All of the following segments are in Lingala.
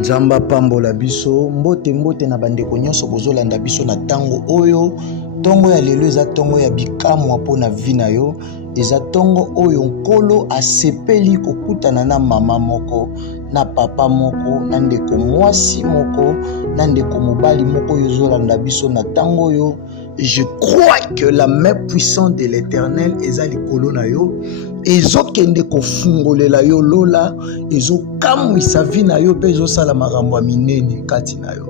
Nzamba pambola biso mbote mbote na bandeko nyonso bozolanda biso na tango oyo. Tongo ya lelo eza tongo ya bikamwa mpo na vi na yo. Eza tongo oyo nkolo asepeli kokutana na mama moko, na papa moko, na ndeko mwasi moko, na ndeko mobali moko oyo ozolanda biso na tango oyo. Je crois que la main puissante de l'Éternel eza likolo na yo. Ezokende kofungolela yo lola, ezokamwisa vi na yo mpe ezosala makambo ya minene kati na yo.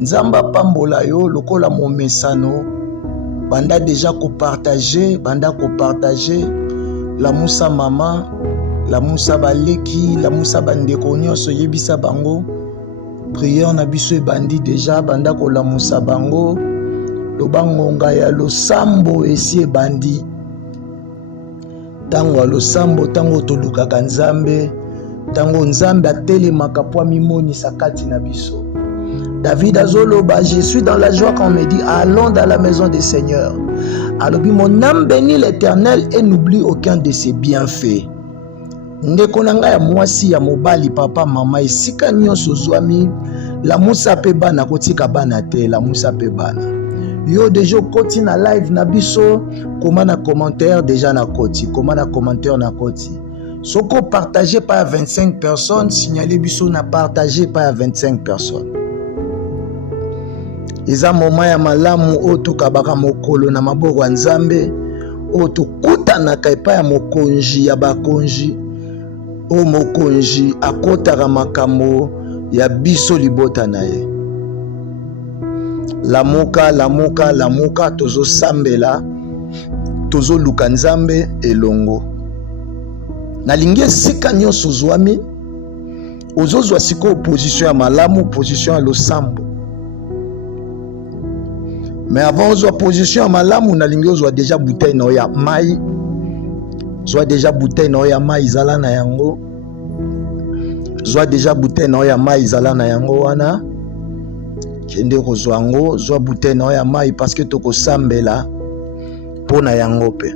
Nzamba pambola yo lokola momesano. Banda déjà kopartager, banda kopartager la musa mama, la musa baleki, la musa bandeko nyonso yebisa bango. Prière na biso ebandi déjà banda ko la musa bango. Lobangonga ya losambo esi ebandi. Tango losambo tango tolukaka nzambe, tango nzambe atelemaka po mimonisa kati na biso. David azoloba, je suis dans la joie quand on me dit allons dans la maison des seigneurs. Alors mon âme bénit l'Éternel et n'oublie aucun de ses bienfaits. Ndeko nanga ya mwasi ya mobali papa mama esika nyonso zwami la musa pe bana kotika bana te la musa pe bana. Yo déjà koti na live na biso, comment na commentaire déjà na koti, comment na commentaire na koti. Soko partagé par 25 personnes, signalé biso na partagé par 25 personnes. Eza moment ya malamu o tukabaka mokolo na maboko ya nzambe o tukutana kaipa ya mokonji ya bakonji o mokonji akotaka makambo ya biso libota na ye. Lamuka tozo sambela tozo luka nzambe elongo nalingi esika nyonso zwami ozozwa siko opposition ya malamu, opposition ya losambo. Mais avant ozwa position ya malamu nalingi ozwa déjà bouteille na ya mai, zwa déjà bouteille na ya mai zala na yango, zwa déjà bouteille na ya mai zala na yango wana. Kende kozwa ngo zwa bouteille na ya mai parce que toko sambela pona yango pe.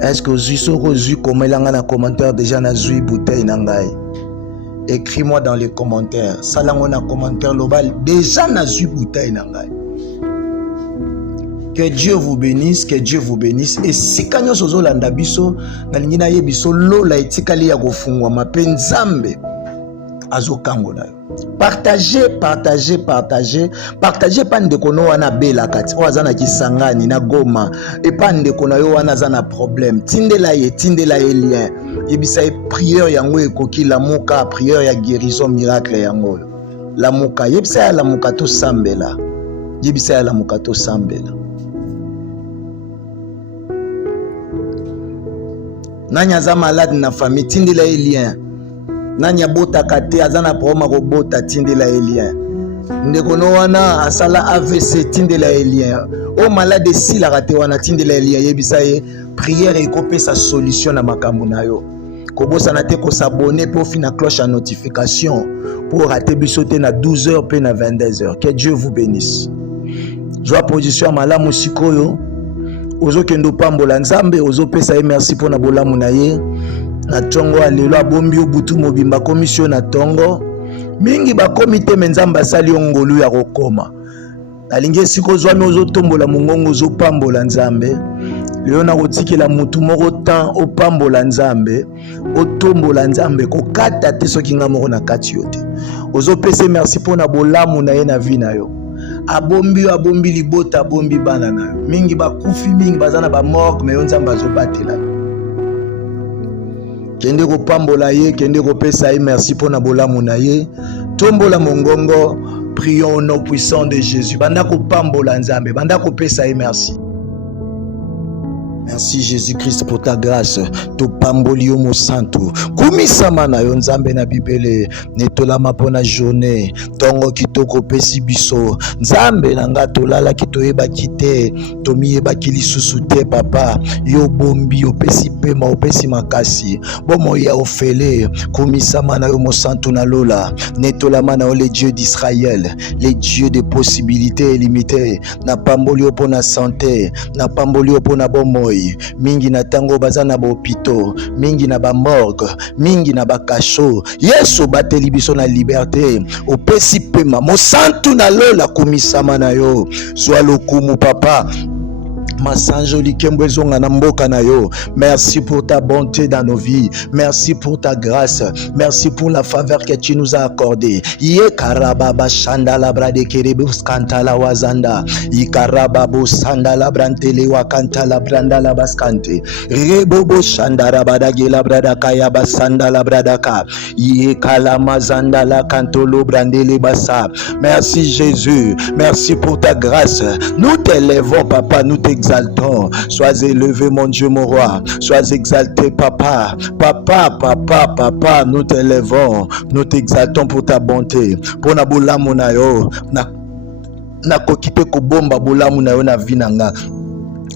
Est-ce que ozwi soko ozwi komelanga na commentaire déjà na zwi bouteille na ngai? Écris-moi dans les commentaires. Salango na commentaire global déjà na zwi bouteille na ngai. Que Dieu vous bénisse, que Dieu vous bénisse. Et si kanyo sozo landa biso na lingi na yebiso lola etikali ya kofungwa mapenzambe azokango na yo. Partagez pas ndeko no wana bela kati o azana kisangani na Goma et pas ndeko na yo wana zana problème. Tindela ye lien. Yebisa prière yango ekoki lamuka, prière ya guérison miracle yango. Lamuka yebisa ya lamuka to sambela. Yebisa ya lamuka to sambela. Nanya za malade na famille tindela ye lien. Nanya bota kate azana problème ko bota tindela elien. Ndeko no wana asala AVC tindela elien. O malade si la kate wana tindela elien yebisa ye prière ekope sa solution na makambo na yo. Kobosa na te ko s'abonner pour fina cloche à notification pour rater bisote na 12h pe na 22h. Que Dieu vous bénisse. Joa position malamu sikoyo. Ozo kendo pambola nzambe ozo pesa merci pour na bolamu na ye. Na tongo alelo abombi obutu mobimba commission na tongo mingi ba komite menzamba sali ngolu ya kokoma nalingi siko zwami ozo tombola mongongo ozo pambola nzambe leo na kotikela mutu moko tan opambola nzambe otombola nzambe kokata te soki nga moko na kati yote ozo pese merci pona bolamu na ye na vi na yo abombi libota abombi bana na yo mingi bakufi mingi bazana ba morgue mais nzambe azobatela kende ko pambola ye kende ko pesa ye merci pour na bolamu na ye tombola mongongo prions au nom puissant de Jésus banda ko pambola nzambe banda ko pesa ye merci. Merci Jésus-Christ pour ta grâce. To pamboli yo mo santo. Kumisama na yo nzambe na bibele. Netolama pona journée. Tongo kitoko pesi biso. Nzambe na nga tolala kitoyeba kite. Tomiyeba kilisusu te papa. Yo bombi yo pesi pema yo pesi makasi. Bomo ya ofele. Kumisama na yo mo santo na lola. Netolama na yo les dieux d'Israël. Les dieux de possibilités illimitées. Na pamboli yo pona santé. Na pamboli yo pona bomo. bomoi mingi na tango baza na bopito mingi na bamorgue mingi na bakasho Yesu bateli biso na liberté opesi pema mosantu na lola kumisama na yo zwa lokumu papa Masanjo likembo ezonga na mboka na yo. Merci pour ta bonté dans nos vies. Merci pour ta grâce. Merci pour la faveur que tu nous as accordée. Ye karababa shanda la brade kerebus kanta la wazanda. Ikarababo sanda la brantele wa kanta la branda la baskante. Rebobo shanda rabada gela brada kaya basanda la bradaka. Ye kalama zanda la kantolo brandele basa. Merci Jésus. Merci pour ta grâce. Nous t'élèvons papa, nous t'exaltons. Sois élevé mon Dieu mon roi. Sois exalté papa. Papa, nous t'élèvons. Nous t'exaltons pour ta bonté. Pour na bolamu na yo. Na kokite kobomba bolamu na yo na vinanga.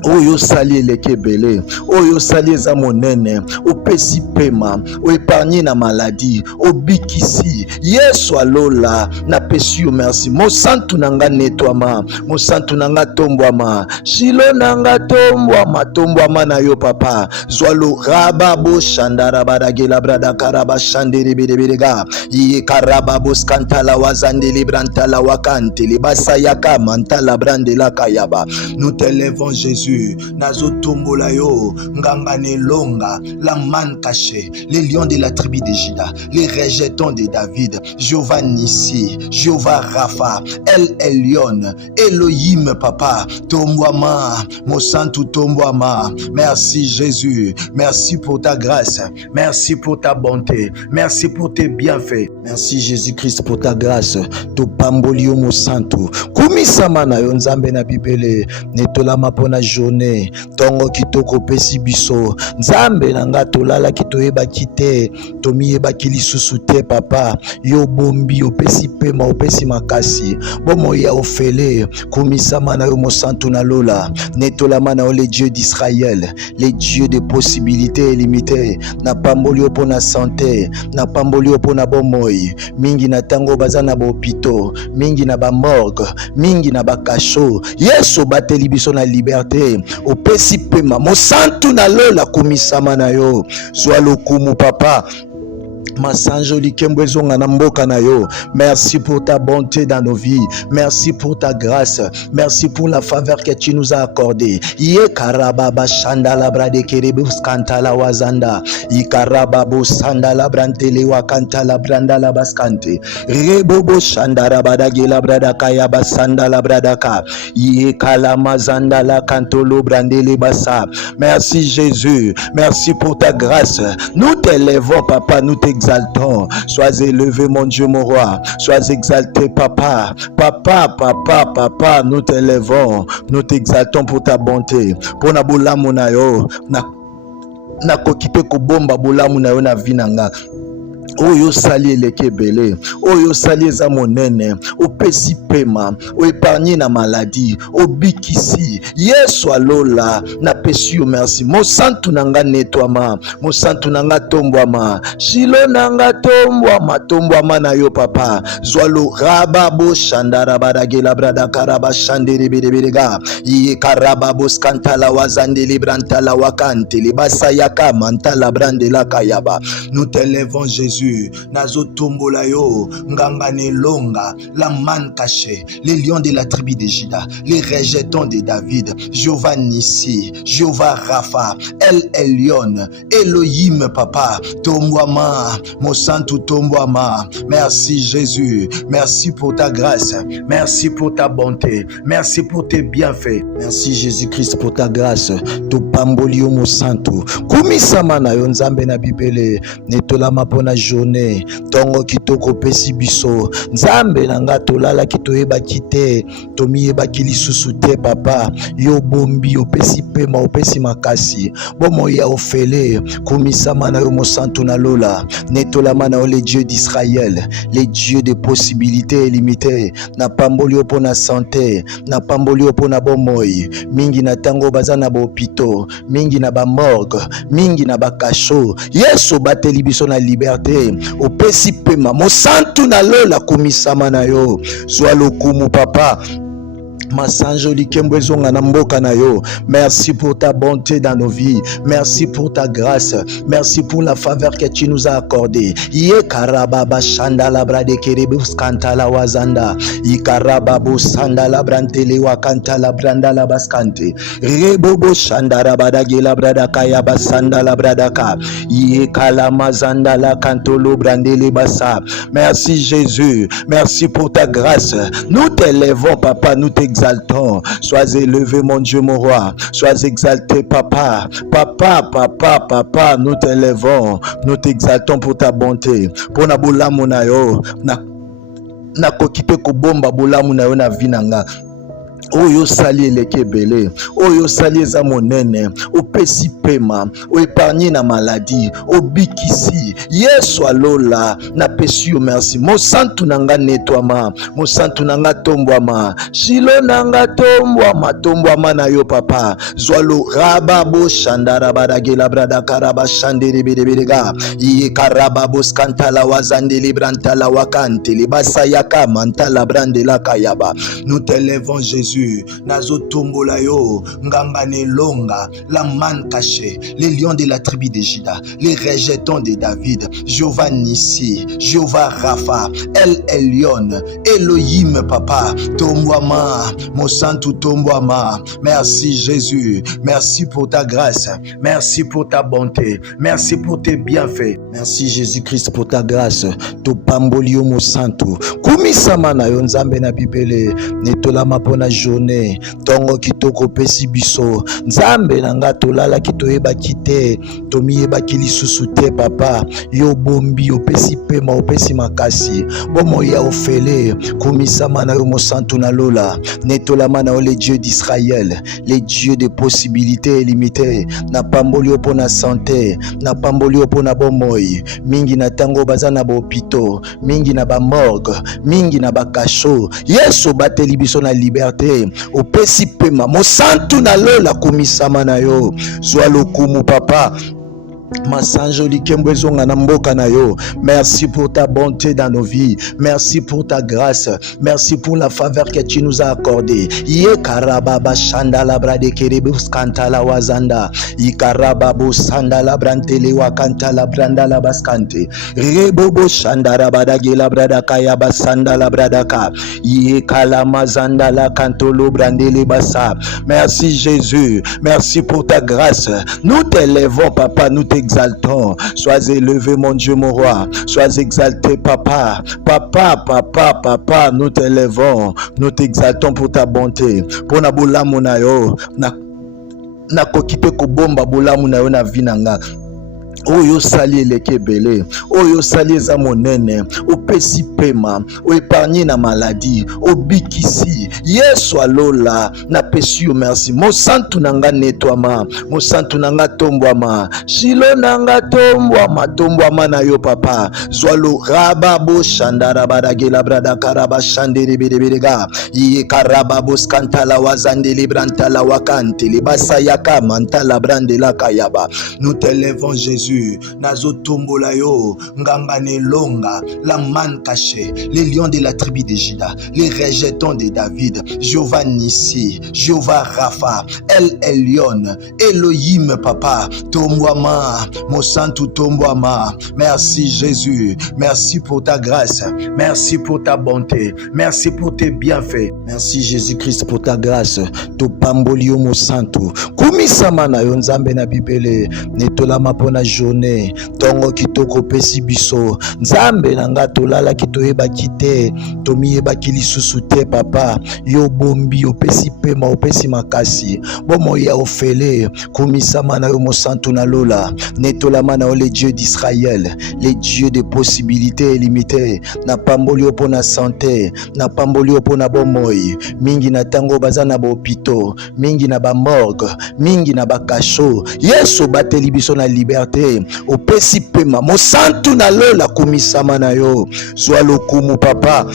Oyo sali eleke ebele, oyo sali eza monene, opesi pema, oepargne na maladie, obikisi. Yesu alola, napesi yo merci. Mosantu nanga netwama, mosantu nanga tombwama, shilo nanga tombwama na yo papa. Zwalo rababo shandara badagela brada karaba shandere bedebedega. Iye karababo skantala wazandele brantala wakante, libasa yaka mantala brandela kayaba. Nous t'élèvons Jésus. Nazo tombola yo, ngangane longa, la manne cachée, les lions de la tribu de Juda, les rejetons de David, Jéhovah Nissi, Jéhovah Rapha, El Elyon, Elohim papa, tomboama, Mosantu tomboama. Merci Jésus, merci pour ta grâce, merci pour ta bonté, merci pour tes bienfaits, merci Jésus-Christ pour ta grâce, to pambolio Mosantu, kumisama na yo nzambe na bibele, netolama pona journée tongo kitoko pesi biso nzambe nanga tolala kitoyeba kite tomiyeba kilisusu te papa yo bombi opesi pema opesi makasi bomo ya ofele kumisama na yo mosantu na lola netolama na yo les dieux d'Israël les dieux de possibilités illimitées na pamboli opo na santé na pamboli opo na bomoi mingi na tango baza na bopito mingi na bamorgue mingi na bakasho Yesu bateli biso na liberté opesi pema mosantu na lola kumisama na yo zwa lokumu papa Masanjo likembo ezonga na mboka na yo. Merci pour ta bonté dans nos vies. Merci pour ta grâce. Merci pour la faveur que tu nous as accordée. Ye karababa shanda la brade kerebus kanta la wazanda. Ikarababo sanda la brantele wa kanta la branda la baskante. Rebobo shanda rabada gela brada kaya basanda la bradaka. Ye kalamazanda la kantolo brandele basa. Merci Jésus. Merci pour ta grâce. Nous t'élèvons papa, nous t'exaltons. Sois élevé mon Dieu mon roi. Sois exalté papa. Papa, nous t'élèvons. Nous t'exaltons pour ta bonté. Pour na bolamu na yo. Na kokite kobomba bolamu na yo na vinanga. Oyo sali eleke ebele, oyo sali eza monene, opesi pema, oepargne na maladie, obikisi. Yesu alola, napesi yo merci. Mosantu nanga netwama, mosantu nanga tombwama, shilo nanga tombwama na yo papa. Zwalo rababo shandara badagela brada karaba shandere bedebedega. Iye karababo skantala wazandele brantala wakante, libasa yaka mantala brandela kayaba. Nous t'élèvons Jésus. Nazo tombola yo, ngangane longa, la manne cachée, les lions de la tribu de Juda, les rejetons de David, Jéhovah Nissi, Jéhovah Rapha, El Elyon, Elohim papa, tombwama, mosantu tombwama. Merci Jésus, merci pour ta grâce, merci pour ta bonté, merci pour tes bienfaits, merci Jésus-Christ pour ta grâce, to pambolio mosantu, kumisama na yo nzambe na bibele, netolama pona journée, tongo kitoko pesi biso, nzambe nanga tolala kitoyeba kite, tomiyeba kilisusu te papa, yo bombi opesi pema opesi makasi, bomo ya ofele, kumisama na yo mosantu na lola, netolama na yo les dieux d'Israël, les dieux de possibilités illimitées, na pamboli opo na santé, na pamboli opo na bomoi, mingi na tango baza na bopito, mingi na bamorgue, mingi na bakasho, Yesu bateli biso na liberté, opesi pema mosantu na lola kumisama na yo zwa lokumu papa Masanjo likembwezonga na mboka na yo. Merci pour ta bonté dans nos vies. Merci pour ta grâce. Merci pour la faveur que tu nous as accordée. Ye karababa shandala brade kerebus kantala wazanda. Ikarababo sandala brantele wakantala brandala baskante. Rebobo shandara badagela bradaka ya basandala bradaka. Ye kalamazanda la kantolo brandele basa. Merci Jésus. Merci pour ta grâce. Nous t'élèvons, papa, nous t'exaltons. Sois élevé, mon Dieu, mon roi. Sois exalté, papa. Papa, nous t'élèvons. Nous t'exaltons pour ta bonté. Pour na bulamu na yo. Na kokite kobomba bulamu na yo na vinanga. Oyo sali eleke ebele, oyo sali eza monene, opesi pema, oepargne na maladie, obikisi. Yesu alola, napesi yo merci. Mosantu nanga netwama, mosantu nanga tombwama, shilo nanga tombwama na yo papa. Zwalo rababo shandara badagela brada karaba shandere bedebedega. Iye karababo skantala wazandeli brantala wakante, libasa yaka mantala brandela kayaba. Nous t'élèvons Jésus. Nazo tombola yo, ngangane longa, la manne cachée, les lions de la tribu de Juda, les rejetons de David, Jéhovah Nissi, Jéhovah Rapha, El Elyon, Elohim papa, tombouama, mon santu tombouama. Merci Jésus, merci pour ta grâce, merci pour ta bonté, merci pour tes bienfaits, merci Jésus-Christ pour ta grâce, to pambolio mon santu, kumisama na yo nzambe na bibele, netolama pona journée, tongo kitoko pesi biso, nzambe nanga tolala kitoyeba kite, tomiyeba kilisusu te papa, yo bombi opesi pema opesi makasi, bomo ya ofele, kumisama na yo mosantu na lola, netolama na yo les dieux d'Israël, les dieux de possibilités illimitées, na pamboli opo na santé, na pamboli opo na bomoi, mingi na tango baza na bopito, mingi na ba morgue, mingi na ba kasho, yeso bateli biso na liberté, opesi pema, mosantu na lola kumisama na yo, zwa lokumu papa. Masanjo likembwezonga na mboka na yo. Merci pour ta bonté dans nos vies. Merci pour ta grâce. Merci pour la faveur que tu nous as accordée. Ye karababa shandala brade kerebus kantala wazanda. Ikarababo sandala brantele wakantala brandala baskante. Rebobo shandara badagela bradaka ya basandala bradaka. Ye kalamazanda la kantolo brandele basa. Merci Jésus. Merci pour ta grâce. Nous t'élèvons papa, nous exaltons. Sois élevé mon Dieu mon roi. Sois exalté papa. Papa, nous t'élèvons. Nous t'exaltons pour ta bonté. Pour na bulamu na yo. Na kokite kobomba bulamu na yo na vinanga. Oyo sali eleke ebele, oyo sali eza monene, opesi pema, oepargne na maladie, obikisi. Yesu alola, napesi yo merci. Mosantu nanga netwama, mosantu nanga tombwama, shilo nanga tombwama na yo papa. Zwalo rababo shandara badagela brada karaba shandere bedebedega. Iye karababo skantala wazandele brantala wakante, libasa yaka mantala brandela kayaba. Nous t'élèvons Jésus. Nazo tombola yo, ngangane longa, la manne cachée, les lions de la tribu de Juda, les rejetons de David, Jéhovah Nissi, Jéhovah Rapha, El Elyon, Elohim papa, tombouama, mon santu tombouama. Merci Jésus, merci pour ta grâce, merci pour ta bonté, merci pour tes bienfaits, merci Jésus-Christ pour ta grâce, to pambolio mon santu, kumisama na yo nzambe na bibele, netolama pona journée, tongo kitoko pesi biso, nzambe nanga tolala kitoyeba kite, tomiyeba kilisusu te papa, yo bombi opesi pema opesi makasi, bomo ya ofele, kumisama na yo mosantu na lola, netolama na yo les dieux d'Israël, les dieux de possibilités illimitées, na pamboli opo na santé, na pamboli opo na bomoi, mingi na tango baza na bopito, mingi na ba morgue, mingi na ba kasho, yeso bateli biso na liberté, opesi pema, mosantu na lola kumisama na yo, zwa lokumu papa.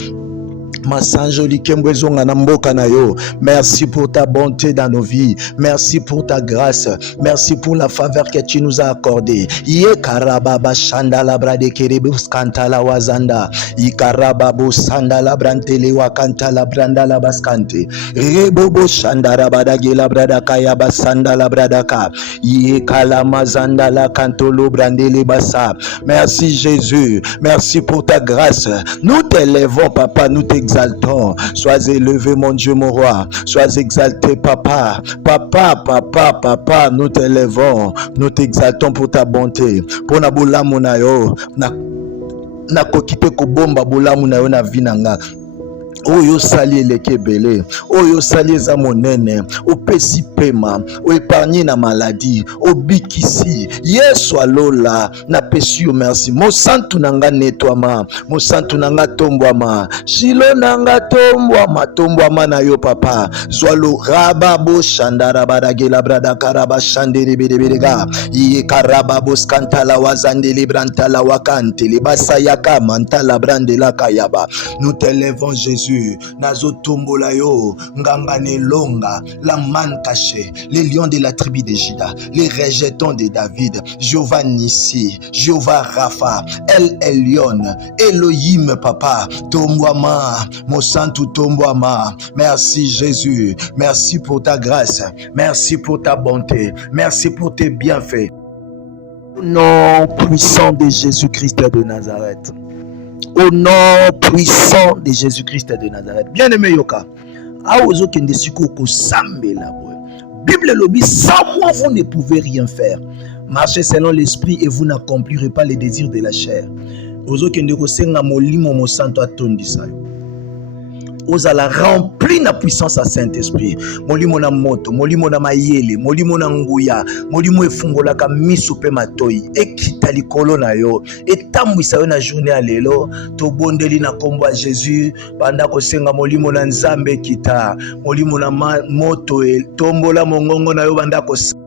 Masanjo likembwezonga na mboka na yo. Merci pour ta bonté dans nos vies. Merci pour ta grâce. Merci pour la faveur que tu nous as accordée. Ye karababa shandala brade kerebus kantala wazanda. Ikarababo sandala brantele wakantala brandala baskante. Rebobo shandara badagela bradaka ya basandala bradaka. Ye kalamazanda la kantolo brandele basa. Merci Jésus. Merci pour ta grâce. Nous t'élèvons, Papa, nous t'exaltons. Sois élevé, mon Dieu, mon roi. Sois exalté, Papa. Papa, Papa, Papa, nous t'élèvons. Nous t'exaltons pour ta bonté. Pour na bolamu na yo. Na kokite kobomba bolamu na yo na vinanga. Oyo sali eleke belé, oyo sali eza monene, opesi pema, o épargné na maladie, obikisi, Yesu alola, na pesi yo merci. Mosantu nanga netwama, mosantu nanga tombwama, shilo nanga tombwama na yo papa. Zwalo rababo shandara badagela brada karaba shandere bedebedega, iye karababo skantala wazandele brantala wakante, libasa yaka mantala brandela kayaba. Nous t'élèvons Jésus. Nazo tombola yo, nganga nelonga, la manne cachée, les lions de la tribu de Juda, les rejetons de David, Jéhovah Nissi, Jéhovah Rapha, El Elyon, Elohim papa, tombwama, Mosantu tombwama. Merci Jésus, merci pour ta grâce, merci pour ta bonté, merci pour tes bienfaits. Au nom puissant de Jésus-Christ de Nazareth. Au nom puissant de Jésus-Christ de Nazareth. Bien-aimé Yoka, aozo kende siko ko sambela boy. Bible lobi, sans moi vous ne pouvez rien faire. Marchez selon l'esprit et vous n'accomplirez pas les désirs de la chair. Ozo kende ko senga molimo mo santo atondisa yo. Ozala rempli na puissance à Saint-Esprit. Molimo na moto, molimo na mayele, molimo na nguya, molimo efungola ka miso pe matoi, ekita likolo na yo, etambwisa yo na journée à lelo, to bondeli na kombo ya Jésus, banda kosenga molimo na Nzambe kita, molimo na moto tombola mongongo na yo banda kosenga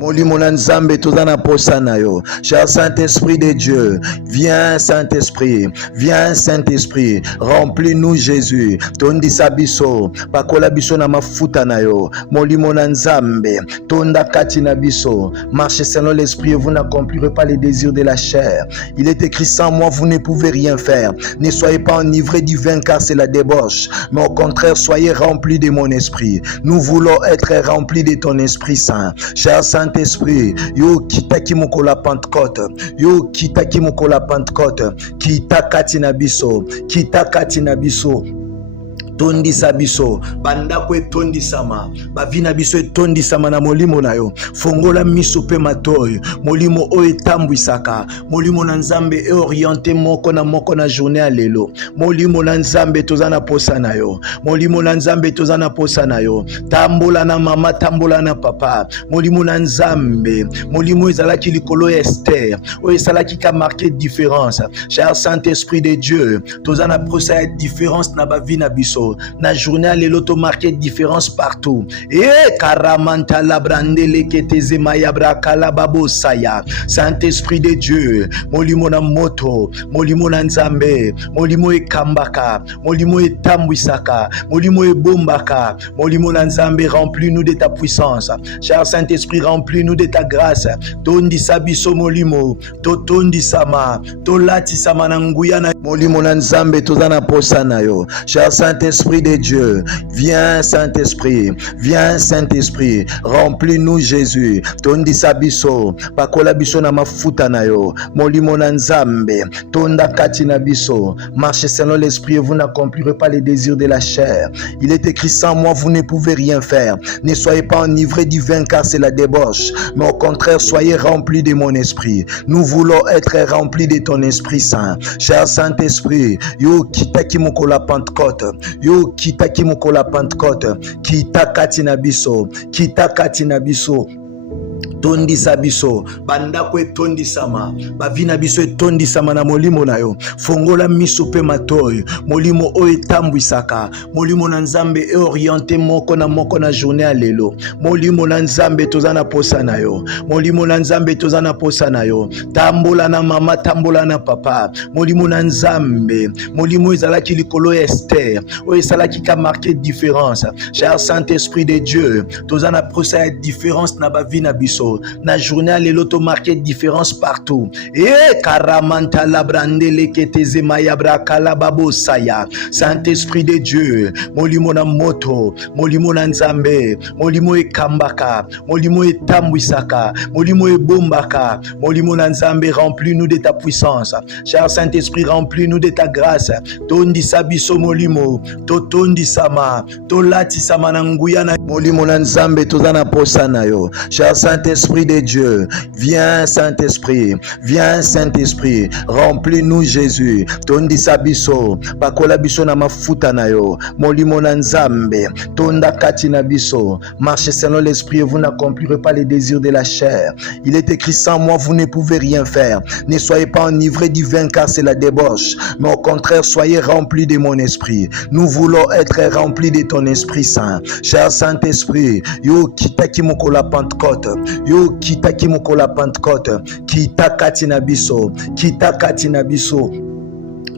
Molimo na Nzambe tozana posana yo. Cher Saint-Esprit de Dieu, viens Saint-Esprit, viens Saint-Esprit, remplis-nous Jésus. Tondisa biso, pakola biso na mafuta na yo. Molimo na Nzambe, tonda kati na biso. Marchez selon l'esprit et vous n'accomplirez pas les désirs de la chair. Il est écrit sans moi vous ne pouvez rien faire. Ne soyez pas enivrés du vin car c'est la débauche, mais au contraire soyez remplis de mon esprit. Nous voulons être remplis de ton Esprit Saint. Cher Saint-Esprit, yo kitaki moko la Pentecôte, yo kitaki moko la Pentecôte, kitakati na biso, kitakati na biso. Tondisa biso, bandako etondisama, bavina biso etondisama na molimo na yo. Fongola miso pe matoy, molimo o etambwisaka, molimo na Nzambe e orienté moko na journée à lelo. Molimo na Nzambe tozana posa na yo, molimo na Nzambe tozana posa na yo. Tambola na mama, tambola na papa, molimo na Nzambe, molimo ezalaki likolo Esther, o ezalaki ka marqué différence. Cher Saint-Esprit de Dieu, tozana posa différence na bavina biso. Na journée à l'auto marqué différence partout. Et karamanta la brandele keteze mayabra kalababo saya. Saint-Esprit de Dieu, molimo na moto, molimo na Nzambe, molimo e kambaka, molimo e tambwisaka, molimo e bombaka, molimo na Nzambe, remplis-nous de ta puissance. Cher Saint-Esprit, remplis-nous de ta grâce. Tondi sabiso molimo, to tondi sama, to lati sama na nguya na molimo na Nzambe tozana posa na yo. Cher Saint-Esprit de Dieu, viens Saint-Esprit, viens Saint-Esprit, remplis-nous Jésus. Tondi sabiso, pakola biso na mafuta na yo, molimo na Nzambe, tonda kati na biso. Marchez selon l'esprit et vous n'accomplirez pas les désirs de la chair. Il est écrit sans moi vous ne pouvez rien faire. Ne soyez pas enivrés du vin car c'est la débauche, mais au contraire soyez remplis de mon esprit. Nous voulons être remplis de ton Esprit Saint. Cher Saint-Esprit, yo kitaki moko la Pentecôte, yo kitaki moko la Pentecôte, kita kati na biso, kita kati na biso. tondisa biso bandako etondisama bavina biso etondisama na molimo na yo fongola miso pe matoyi molimo oyo etambwisaka molimo na nzambe eoriente moko na journée ya lelo molimo na nzambe toza na posa na yo molimo na nzambe toza na posa na yo tambola na mama tambola na papa molimo na nzambe molimo ezalaki likolo ya Esther oyo esalaki ka marqué différence cher Saint-Esprit de Dieu toza na posa ya différence na bavina biso na journée lelo to marqué différence partout et karamanta la brandele keteze mayabra kala babo saya Saint-Esprit de Dieu molimo na moto molimo na nzambe molimo ekambaka molimo etambwisaka molimo ebombaka molimo na nzambe remplis-nous de ta puissance cher Saint-Esprit remplis-nous de ta grâce tondisa biso molimo totondisama tolatisama na nguya na molimo na nzambe toza na posa na yo cher Saint-Esprit de Dieu, viens Saint-Esprit, viens Saint-Esprit, remplis-nous Jésus, tondisa biso, bakola biso na mafuta na yo, molimo na nzambe, tonda kati na biso, marchez selon l'esprit et vous n'accomplirez pas les désirs de la chair. Il est écrit sans moi vous ne pouvez rien faire. Ne soyez pas enivrés du vin car c'est la débauche, mais au contraire soyez remplis de mon esprit. Nous voulons être remplis de ton Esprit Saint. Cher Saint-Esprit, yo kitaki moko la Pentecôte. Yo kitaki moko la Pentecôte, kitakati na biso,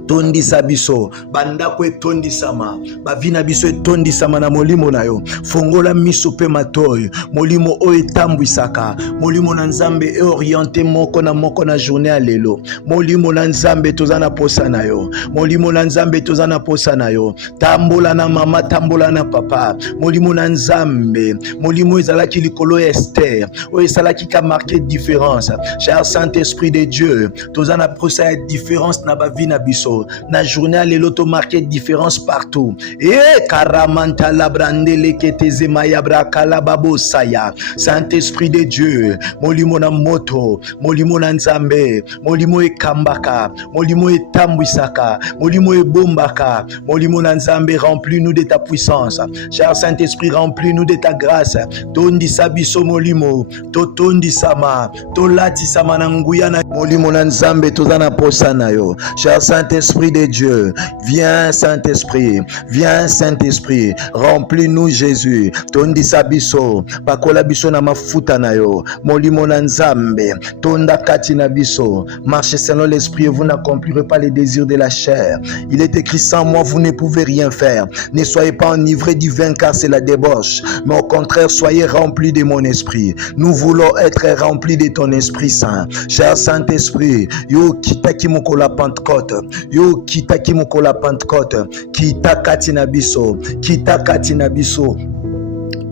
tondisa biso bandako etondisama bavina biso etondisama na molimo na yo fongola miso pe matoyi molimo oyo etambwisaka molimo na nzambe eoriente moko na journée ya lelo molimo na nzambe toza na posa na yo molimo na nzambe toza na posa na yo tambola na mama tambola na papa molimo na nzambe molimo ezalaki likolo ya Esther oyo esalaki ka marqué différence cher Saint-Esprit de Dieu toza na posa ya différence na bavina biso na journée lelo to marqué différence partout et karamanta la brandele keteze mayabra kala babo saya Saint-Esprit de Dieu molimo na moto molimo na nzambe molimo ekambaka molimo etambwisaka molimo ebombaka molimo na nzambe remplis-nous de ta puissance cher Saint-Esprit remplis-nous de ta grâce tondisa biso molimo totondisama tolatisama na nguya na molimo na nzambe toza na posa na yo cher Saint-Esprit de Dieu, viens Saint-Esprit, viens Saint-Esprit, remplis-nous Jésus, tondisa biso, bakola biso na mafuta na yo, molimo na nzambe, tonda kati na biso, marchez selon l'esprit et vous n'accomplirez pas les désirs de la chair. Il est écrit sans moi vous ne pouvez rien faire. Ne soyez pas enivrés du vin car c'est la débauche, mais au contraire soyez remplis de mon esprit. Nous voulons être remplis de ton Esprit Saint. Cher Saint-Esprit, yo kitaki moko la Pentecôte, yo kitaki moko la Pentecôte, kitakati na biso,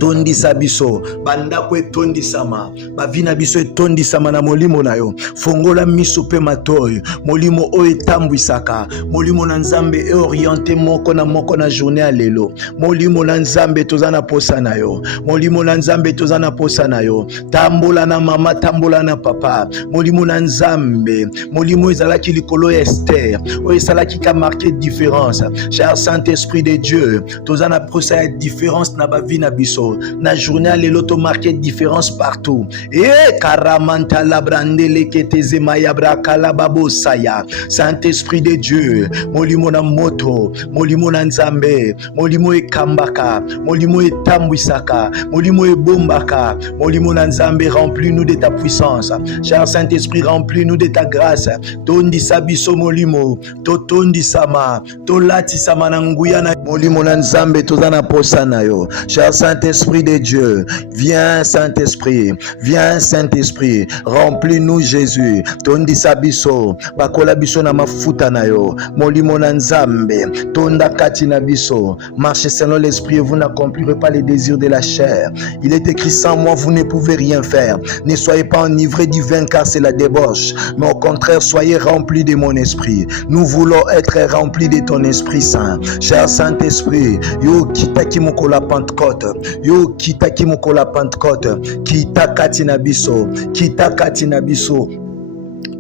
tondisa biso bandako etondisama bavina biso etondisama na molimo na yo fongola miso pe matoyi molimo oyo etambwisaka molimo na nzambe eoriente moko na journée ya lelo molimo na nzambe toza na posa na yo molimo na nzambe toza na posa na yo tambola na mama tambola na papa molimo na nzambe molimo ezalaki likolo ya Esther oyo esalaki ka marqué différence cher Saint-Esprit de Dieu toza na posa ya différence na bavina biso na journée lelo to marqué différence partout et karamanta la brandele keteze mayabra kala babo saya Saint-Esprit de Dieu molimo na moto molimo na nzambe molimo ekambaka molimo etambwisaka molimo ebombaka molimo na nzambe remplis-nous de ta puissance cher Saint-Esprit remplis-nous de ta grâce tondisa biso molimo totondisama tolatisama na nguya na molimo na nzambe toza na posa na yo cher Saint-Esprit de Dieu, viens Saint-Esprit, viens Saint-Esprit, remplis-nous Jésus, tondisa biso, bakola biso na mafuta na yo, molimo na nzambe, tonda kati na biso, marchez selon l'esprit et vous n'accomplirez pas les désirs de la chair. Il est écrit sans moi vous ne pouvez rien faire. Ne soyez pas enivrés du vin car c'est la débauche, mais au contraire soyez remplis de mon esprit. Nous voulons être remplis de ton Esprit Saint. Cher Saint-Esprit, yo kitaki moko la Pentecôte, yo kitaki moko la Pentecôte, kitakati na biso,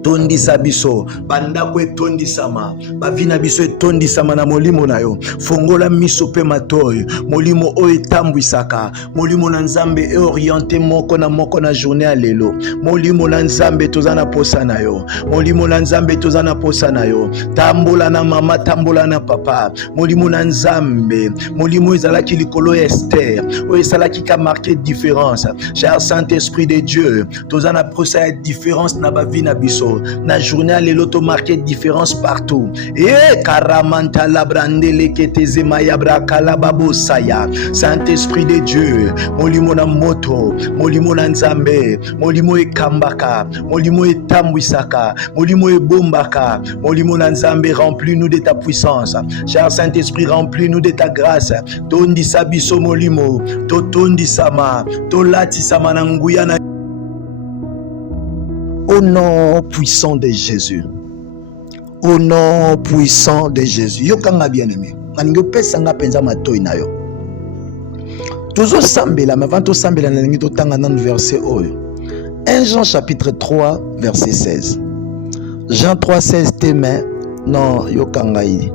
tondisa biso bandako etondisama bavina biso etondisama na molimo na yo fongola miso pe matoyi molimo oyo etambwisaka molimo na nzambe eoriente moko na journée ya lelo molimo na nzambe toza na posa na yo molimo na nzambe toza na posa na yo tambola na mama tambola na papa molimo na nzambe molimo ezalaki likolo ya Esther oyo esalaki ka marqué différence cher Saint-Esprit de Dieu toza na posa ya différence na bavi na biso na journée à l'éloto marqué différence partout et karamanta labrandele keteze mayabra kalababo saya Saint-Esprit de Dieu molimo na moto molimo na nzambe molimo ekambaka molimo etambwisaka molimo ebombaka molimo na nzambe remplis-nous de ta puissance cher Saint-Esprit remplis-nous de ta grâce tondisa biso molimo totondisama tolatisama na nguya na au nom puissant de Jésus. Au nom puissant de Jésus. Yokanga bien-aimé. Nalingi pesanga penza matoi na yo. Toujours sambela, mais avant tout sambela nalingi totanga nan verset oyo. 1 Jean chapitre 3 verset 16. Jean 3 16 témoin. Non, yokanga yi.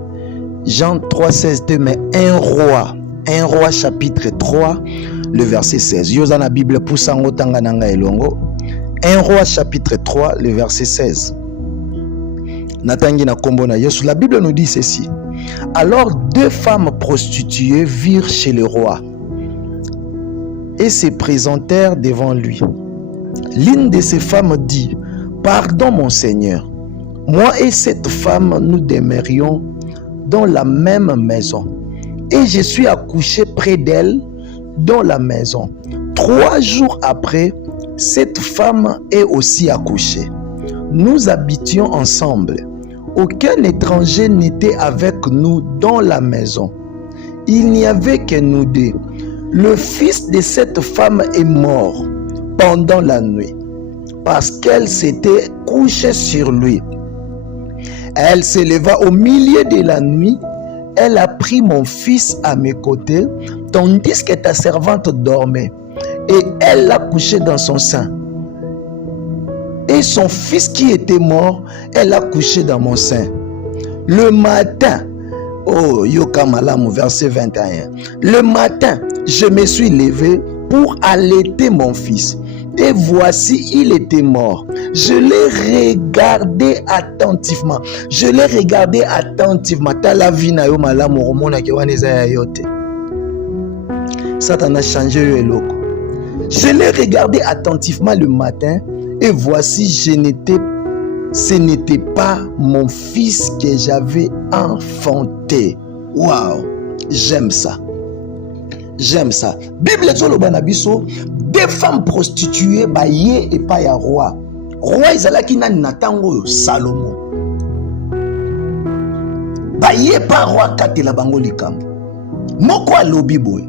Jean 3 16 témoin. Un roi chapitre 3 le verset 16. Yoza na Bible pusango tanga nanga elongo. 1 Roi chapitre 3, le verset 16. Natangi na kombo na Yesu. La Bible nous dit ceci. Alors 2 femmes prostituées virent chez le roi et se présentèrent devant lui. L'une de ces femmes dit: Pardon mon Seigneur, moi et cette femme nous demeurions dans la même maison et je suis accouché près d'elle dans la maison. 3 jours après, cette femme est aussi accouchée. Nous habitions ensemble. Aucun étranger n'était avec nous dans la maison. Il n'y avait que nous deux. Le fils de cette femme est mort pendant la nuit parce qu'elle s'était couchée sur lui. Elle se leva au milieu de la nuit. Elle a pris mon fils à mes côtés tandis que ta servante dormait. Et elle l'a couché dans son sein. Et son fils qui était mort, elle l'a couché dans mon sein. Le matin, oh, Yokamalamu, verset 21. Le matin, je me suis levé pour allaiter mon fils. Et voici, il était mort. Je l'ai regardé attentivement. Satan a changé le loco. Je l'ai regardé attentivement le matin et voici, ce n'était pas mon fils que j'avais enfanté. Waouh, j'aime ça. Bible zoloba na biso, 2 femmes prostituées baye et pas ya roi. Roi izalaki nani na tango Salomo. Baye pas roi katela bango likambo. Moko alobi boy.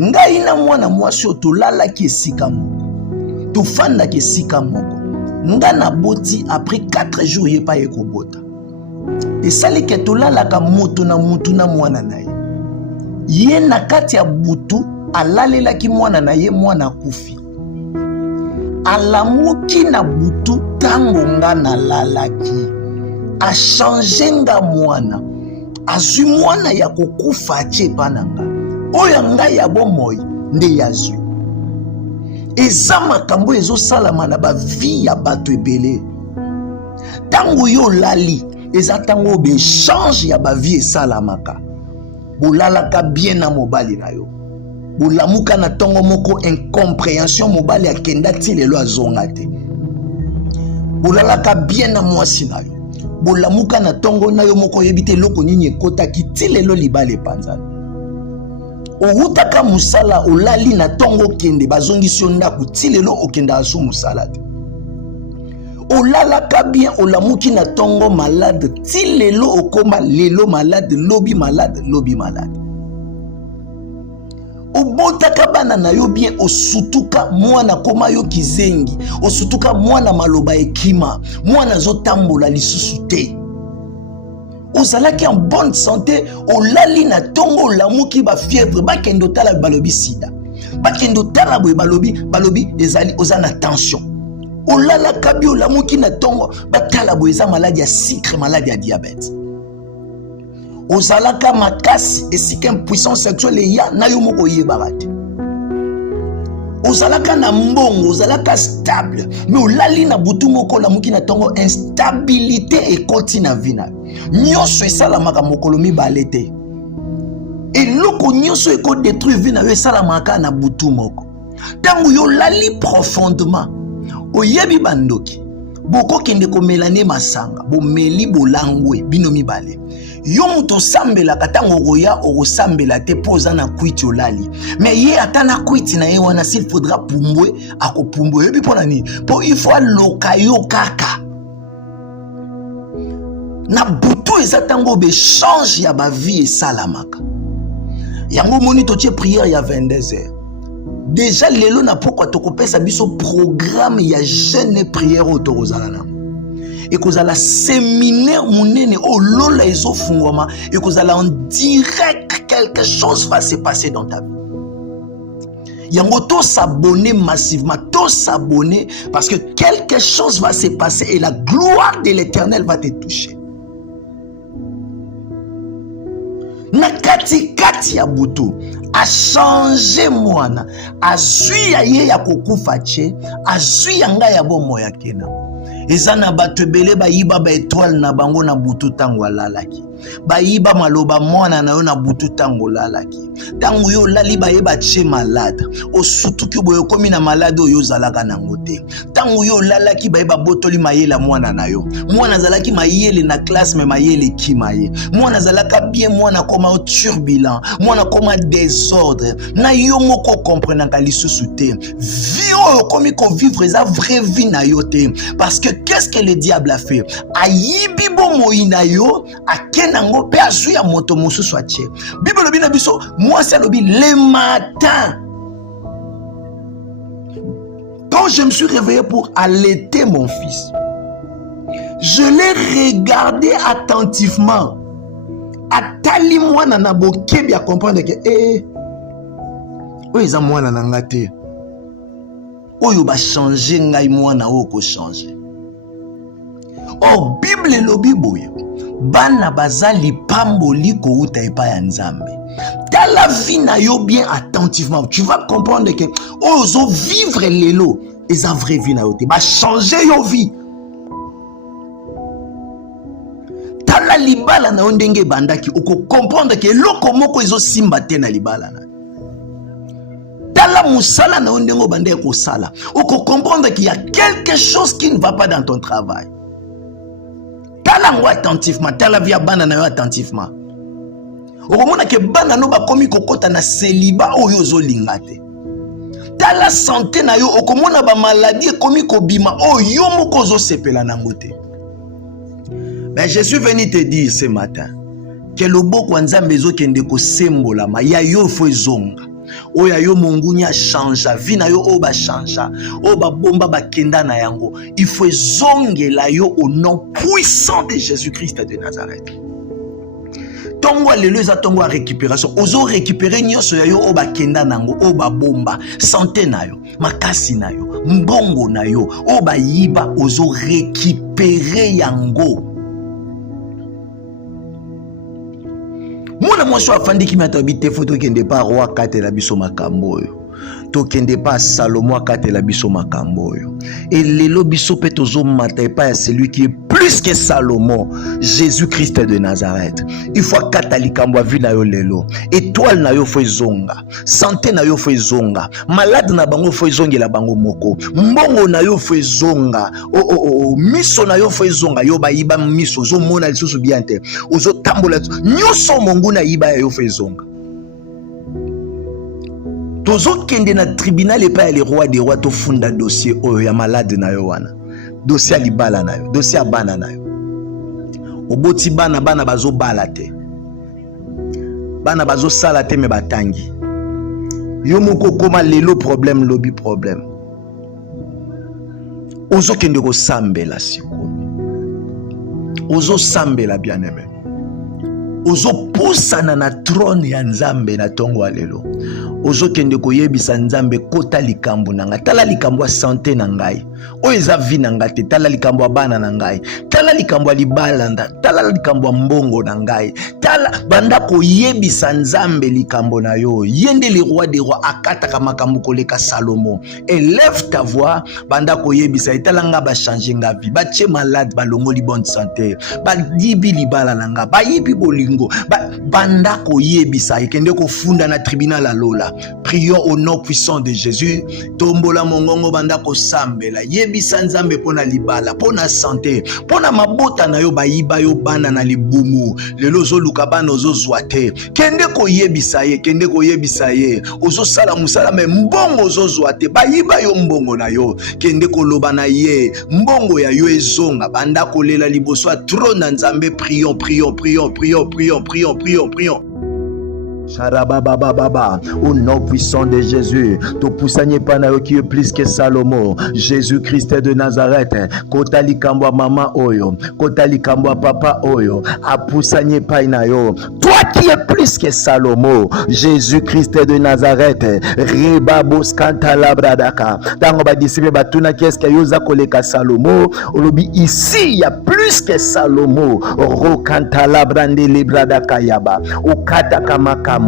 Ngai na mwana mwasi tolalaki esika moko tofandaki esika moko nga na boti après 4 jours ye pa ye kobota esali ke tolalaka moto na mutu na mwana na ye na kati ya butu alalelaki mwana na ye mwana kufi alamuki na butu tango nga nalalaki achange nga mwana azwi mwana ya kokufa atie pananga oyo ngai ya bomoi nde yazwi eza makambo ezosalama na bavi ya bato ebele tango yo lali eza tango bechange ya bavi esalamaka bolalaka bien na mobali na yo bolamuka na tongo moko incompréhension mobali akenda ti lelo azonga te bolalaka bien na mwasi na yo bolamuka na tongo na yo moko yebi te eloko nini ekotaki ti lelo libala epanzana outaka musala olali na tongo kende bazongisi yo ndako ti lelo okenda asu musala te olalaka bien olamuki na tongo malade ti lelo okoma lelo malade lobi malade obotaka bana na yo bien osutuka mwana koma yo kizengi osutuka mwana maloba ekima mwana zotambola lisusu te ozalaki en bonne santé olali na tongo olamuki ba fièvre bakendo tala balobi sida bakendo tala boye balobi ezali oza na tension olala kabi olamuki na tongo batala boeza maladie ya sucre, maladie ya diabète. Ozalaka makasi esika impuissance sexuelle ya na yo moko yebaka te. Ozalaka na mbongo, ozalaka stable, mais olali na butu moko olamuki na tongo instabilité ekoti na vie na. Nyonso esalamaka mokolo mibale te. Eloko nyonso eko détruire vie na yo esalamaka na butu moko. Tango yo lali profondément, oyebi bandoki, boko kende komelane masanga, bomeli bolangwe, bino mibale. Yo muto sambela katango roya oro sambela te poza na kwiti olali. Mais ye atana kwiti na ye wana s'il faudra pumbwe, ako pumbwe. Yebi pona ni, po il faut loka yo kaka. Na butu ezatango be change ya ba vie esalamaka. Yango moni totie prière ya 22h. Déjà lelo na pokwa tokopesa biso programme ya jeûne prière otorozalana. Et kozala séminaire munene o lola ezofungwama et kozala en direct quelque chose va se passer dans ta vie. Yango to s'abonner massivement, to s'abonner parce que quelque chose va se passer et la gloire de l'Éternel va te toucher. Na kati ya butu a changé mwana azui ya ye ya kokufa che azui ya ngai ya bomo ya kena ezana bato ebele bayiba ba étoile na bango na butu tango alalaki bayiba maloba mwana na yo na butu tango lalaki tango yo lali bayeba che malade osutuki boyo komi na malade oyo zalaka nango te tango yo lalaki bayeba botoli mayela mwana na yo mwana zalaki mayele na classe me mayele kimaye mwana zalaka bien mwana koma turbulent mwana koma désordre na yo moko comprenaka lisusu te vie oyo komi ko vivre eza vraie vie na yo te parce que qu'est-ce que le diable a fait ayibi bomoi na yo akenango pe azui ya moto mosusu atie Bible lobi na biso moi c'est lobi le matin quand je me suis réveillé pour allaiter mon fils je l'ai regardé attentivement atali mwana na bokebi a comprendre que oyo eza mwana na nga te oyo ba changer ngai mwana oyo ko changer. Or Bible lobi boye bana bazali pamboli ko uta epa ya Nzambe. Dans la vie na yo bien attentivement, tu vas comprendre que ozo vivre lelo eza vraie vie na yo te ba changer yo vie. Tala libala na ondenge bandaki oko comprendre que loko moko ezo simba te na libala na. Tala musala na ondengo bande ko sala. Oko comprendre qu'il y a quelque chose qui ne va pas dans ton travail. Tala ngo attentivement, tala via bana na yo attentivement. Okomona ke bana no ba komi kokota na celibat oyo zo lingate. Tala santé na yo okomona ba maladie komi kobima oyo moko zo sepela nango te. Ben je suis venu te dire ce matin que le boko Nzambe zo kende ko sembola ma ya yo fo zonga. Oya yo mongunya change vie na yo o ba change o ba bomba ba kenda na yango il faut zongela yo au nom puissant de Jésus-Christ de Nazareth. Tongo lelo za tongo récupération ozo récupérer nyonso ya yo o ba kenda nango o ba bomba santé na yo makasi na yo mbongo na yo o ba yiba ozo récupérer yango. Mona mwasho afandi ki matabite photo kende pa roi katela biso makambo yo to kende pa Salomo akatela biso makambo yo et lelo biso pe tozo mata pa celui qui est plus que Salomon, Jésus-Christ de Nazareth. Il faut katali kambo vi na yo lelo étoile na yo fo zonga santé na yo fo zonga malade na bango fo zongela bango moko mbongo na yo fo zonga miso na yo fo zonga yo ba yiba miso zo mona lisusu bien te ozo tambola nyoso mongu na yiba yo fo zonga. Tozo kende na tribunal et pas les rois des rois to funda dossier oyo ya malade na yo wana dossier libala na yo dossier bana na yo oboti bana bazo bala te bana bazo sala te me batangi yo moko koma lelo problème lobby problème ozo kende ko sambela siko ozo sambela bien aimé ozo pusana na trône ya Nzambe na tongo alelo ozo kende ko yebisa Nzambe kota likambo nanga tala likambo santé na ngai oyo eza vi na ngai te. Tala likambo ya bana na ngai, tala likambo ya libala, tala likambo ya mbongo na ngai, tala banda koyebisa Nzambe likambo na yo. Ye nde le roi des rois, akataka makambo koleka Salomo. Élève ta voix, banda koyebisa etala nga ba changer nga vie, ba tie malade balongoli bonne santé, ba dibi libala na nga, ba yibi bolingo, banda koyebisa ekende kofunda na tribunal la lola. Prions au nom puissant de Jésus. Tombola mongongo banda kosambela, yebisa Nzambe pona libala, pona santé, pona mabota na yo bayiba yo bana na libumu. Lelo zoluka bana ozozwa te. Kende koyebisa ye, kende koyebisa ye. Ozosala musala me mbongo ozozwa te. Bayiba yo mbongo na yo. Kende koloba na ye, mbongo ya yo ezonga banda kolela liboso trône na Nzambe. Prions, prions, prions, prions, prions, prions, prions, prions. Charababababa, au nom puissant de Jésus, to poussanye panayo qui est plus que Salomon, Jésus-Christ de Nazareth, kotali kambwa mama oyo, kotali kambwa papa oyo, a poussanye panayo, toi qui es plus que Salomon, Jésus-Christ de Nazareth, rebabos kanta labradaka, tango ba disciple batuna qu'est-ce que yoza koleka Salomon, olobi ici il y a plus que Salomon, rokanta labrande libradaka yaba, ukata kamaka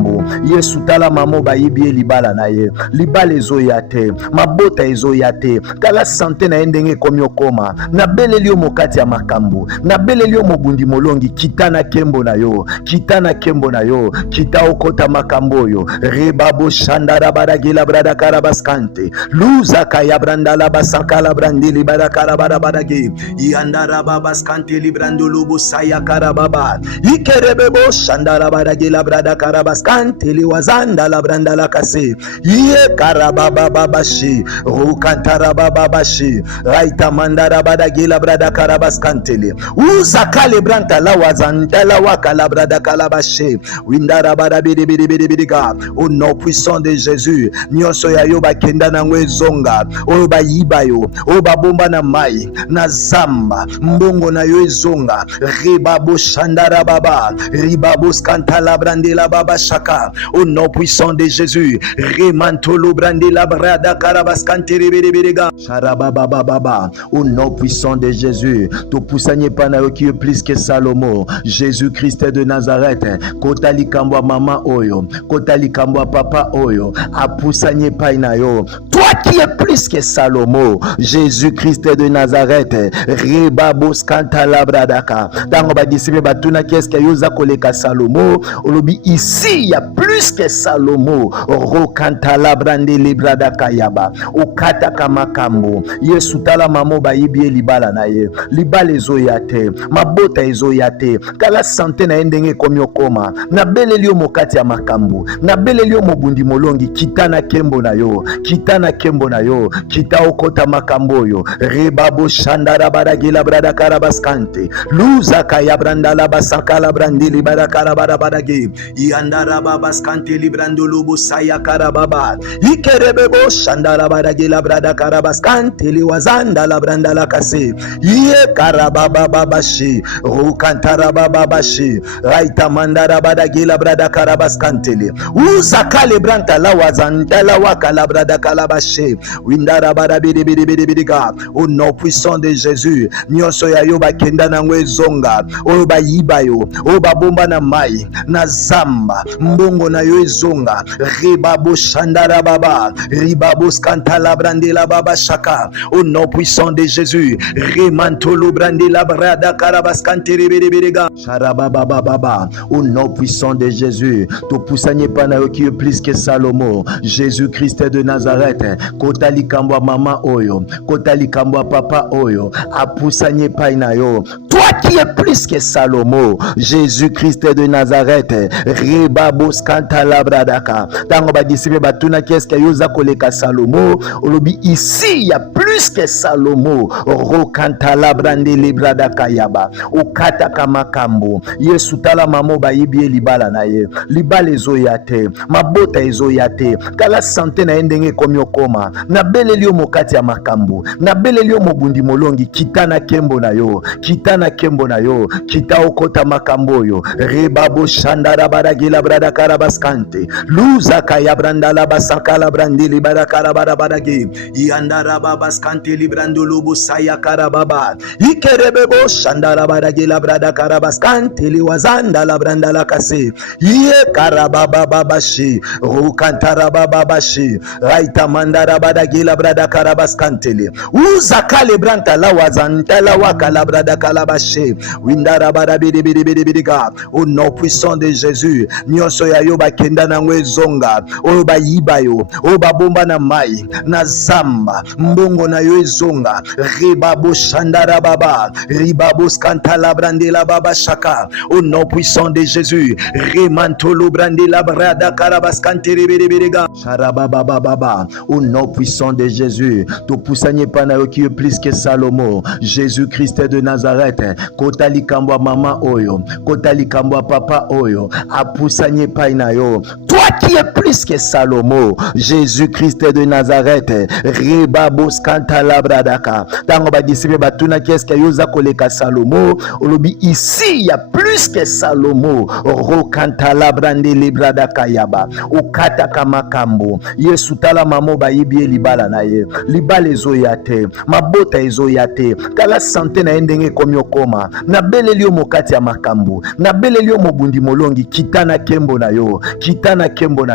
Yesu tala mamo bayibi libala na ye, libala ezoyate, mabota ezoyate, kala santé na ndenge komi okoma, na beleli yo mokati ya makambo, na beleli yo mobundi molongi, kitana kembo na yo, kitana kembo na yo, kita okota makambo yo, rebabo shandara baragila brada karabaskante, luza kaya branda la basaka la brandi libara karabara baragi, yandara babaskante librando lobo saya karababa, ikerebebo shandara baragila brada karabas kanteli wazanda la branda la kase ye karababa babashi rukantara babashi raita mandara badagila brada karabas kanteli uzakale branta la wazanda la wakala brada kalabashi windara bada bidiga au nom puissant de Jésus nyonso ya yo bakenda na ngwezonga oyo bayiba yo oyo babomba na mai na zamba mbongo na yo ezonga ribabo shandara baba ribabo skantala brandela baba shaka au nom puissant de Jésus remantolo brandela brada karabaskante rebedebedega sharababa baba au nom puissant de Jésus to poussanye pana yo qui est plus que Salomon Jésus-Christ de Nazareth kotali kambwa mama oyo kotali kambwa papa oyo apusanye paina yo toi qui es plus que Salomon Jésus-Christ de Nazareth rebabos kanta labradaka tango ba disciple batuna qu'est-ce que yoza koleka Salomon olobi ici il y a plus que Salomon rokanta labrande libradaka yaba ukata kamakambo Yesu tala mamo bayibi libala na ye libala ezoyate mabota ezoyate kala santé na ndenge komi okoma na beleli yo mokati ya makambo na beleli yo mobundi molongi kitana kembo na yo kitana kembo na yo kita okota makambo yo rebabo shandara baragila brada karabaskante luza kaya branda la basaka la brandili barakara barabadagi yandara babaskante librando lobo saya karababa ikerebebo shandara baragila brada karabaskante liwazanda la branda la kase ye karababa babashi rukantara babashi raita mandara badagila brada karabaskante li uzakale branta la wazanda la wakala brada kalabashi windara barabidibidibidiga au nom puissant de Jésus nyonso ya yo bakenda na ngwezonga oyo bayiba yo oyo babomba na mai na zamba mbongo na yo ezonga ribabo shandara baba ribabo skantala brandela baba shaka au nom puissant de Jésus remantolo brandela brada karabaskante rebedebedega sharababa baba au nom puissant de Jésus to poussanye pana yo qui est plus que Salomon Jésus-Christ de Nazareth kotali kambwa mama oyo kotali kambwa papa oyo apusanye paina yo toi qui es plus que Salomon Jésus-Christ de Nazareth rebabos kanta labradaka tango ba disciple batuna qu'est-ce que yoza koleka Salomon olobi ici il y a plus que Salomon rokanta labrande libradaka yaba ukata kamakambo Yesu tala mamo bayibi libala na ye libala ezoyate mabota ezoyate kala santé na ndenge komi okoma na beleli yo mokati ya makambo na beleli yo mobundi molongi kitana kembo na yo kitana kembo na yo kita okota makambo yo rebabo shandara baragila brada karabaskante luza kaya branda la basaka la brandi libara karabara badagi yandara babaskante librando lubu saya karababa ikerebebo shandara badagi la brada karabaskante liwazanda la branda la kase ye karababa babashi rukantara babashi raita mandara badagi la brada karabaskante li uza kale branta la wazanta la wakala brada kalabashi windara badabidi bidi bidi bidi ga au nom puissant de Jésus nyonso ya yo bakenda na ngwezonga oyo bayiba yo oyo babomba na mai na zamba mbongo na yo ezonga ribabo shandara baba ribabo skantala brandela baba shaka au nom puissant de Jésus remantolo brandela brada karabaskantiri biriga sharababa baba au nom puissant de Jésus to poussanye pana yo qui est plus que Salomon Jésus-Christ de Nazareth kotali kambwa mama oyo kotali kambwa papa oyo apusanye paina yo toi qui es plus que Salomon Jésus-Christ de Nazareth rebabos kantala bradaka tango ba disciple batuna qu'est-ce que yoza koleka Salomon olobi ici il y a plus que Salomon rokantala brande libradaka yaba ukata kama kambo Yesu tala mamo ba yibie libala na ye libala ezoyate mabota ezoyate kala santé na ndenge komyo koma na belelio mokati ya makambo na belelio mobundi molongi kitana kembo na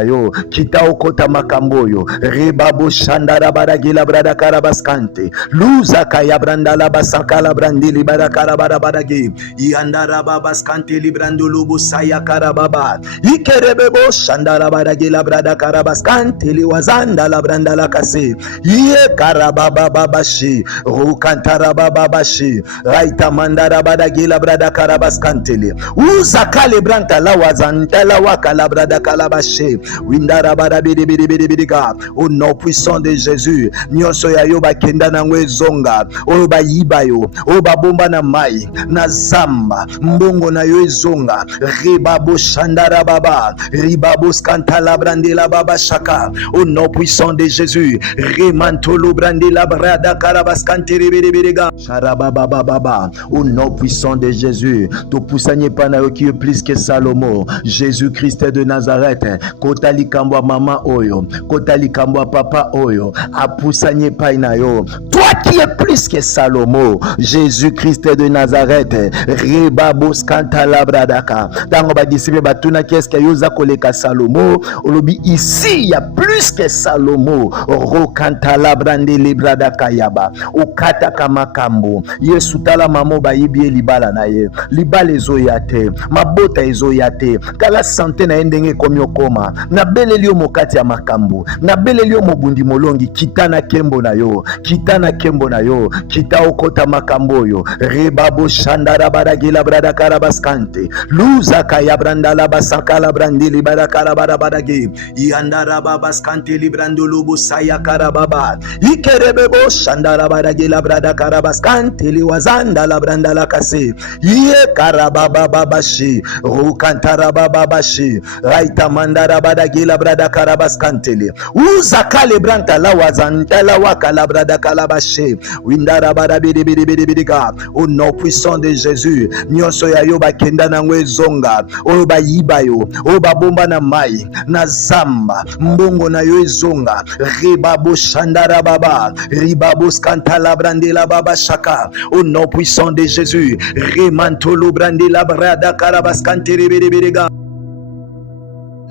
yo kita okota makambo yo rebabo shandara baragila brada karabaskante luza kaya branda la basaka la brandi libara karabara baragi yandara babaskante librando lubu saya karababa ikerebebo shandara baragila brada karabaskante liwazanda la branda la kase ye karababa babashi rukantara babashi raita mandara badagila brada karabaskantele uza kale branta la wazanta la wakala brada kalabashe windara bada bidi bidi bidi bidi ga au nom puissant de Jésus nyonso ya yo bakenda na ngwezonga oyo bayiba yo oyo babomba na mai na zamba mbongo na yo ezonga ribabo shandara baba ribabo skantala brandela baba shaka au nom puissant de Jésus remantolo brandela brada karabaskantele bidi bidi ga sharababa baba au nom puissant de Jésus to poussanye pana yo qui est plus que Salomon Jésus-Christ de Nazareth kotali kambwa mama oyo kotali kambwa papa oyo apusanye paina yo toi qui est plus que Salomon Jésus-Christ de Nazareth rebabos kantala bradaka tango ba disciple batuna qu'est-ce que yoza koleka Salomon olobi ici il y a plus que Salomon rokantala brande libradaka yaba ukata kama kambo Yesu tala mamo ba yibie libala na ye libala ezoyate mabota ezoyate kala santé na ndenge komyo koma na belelio mokati ya makambo na belelio mobundi molongi kitana kembo na yo kita okota makambo yo rebabo shandara baragila brada karabaskante luza kaya branda la basaka la brandi libara karabara badagi yandara babaskante librando lubu saya karababa ikerebebo shandara baragila brada karabaskante liwazanda la branda la kase ye karababa babashi rukantara babashi raita mandara badagila brada karabaskantele uza kale branta la wazanta la wakala brada kalabashe windara bada bidi bidi bidi bidi ga au nom puissant de Jésus nyonso ya yo bakenda na ngwezonga oyo bayiba yo oyo babomba na mai na zamba mbongo na yo ezonga ribabo shandara baba ribabo skantala brandela baba shaka au nom puissant de Jésus remantolo brandela brada karabaskantele bidi bidi ga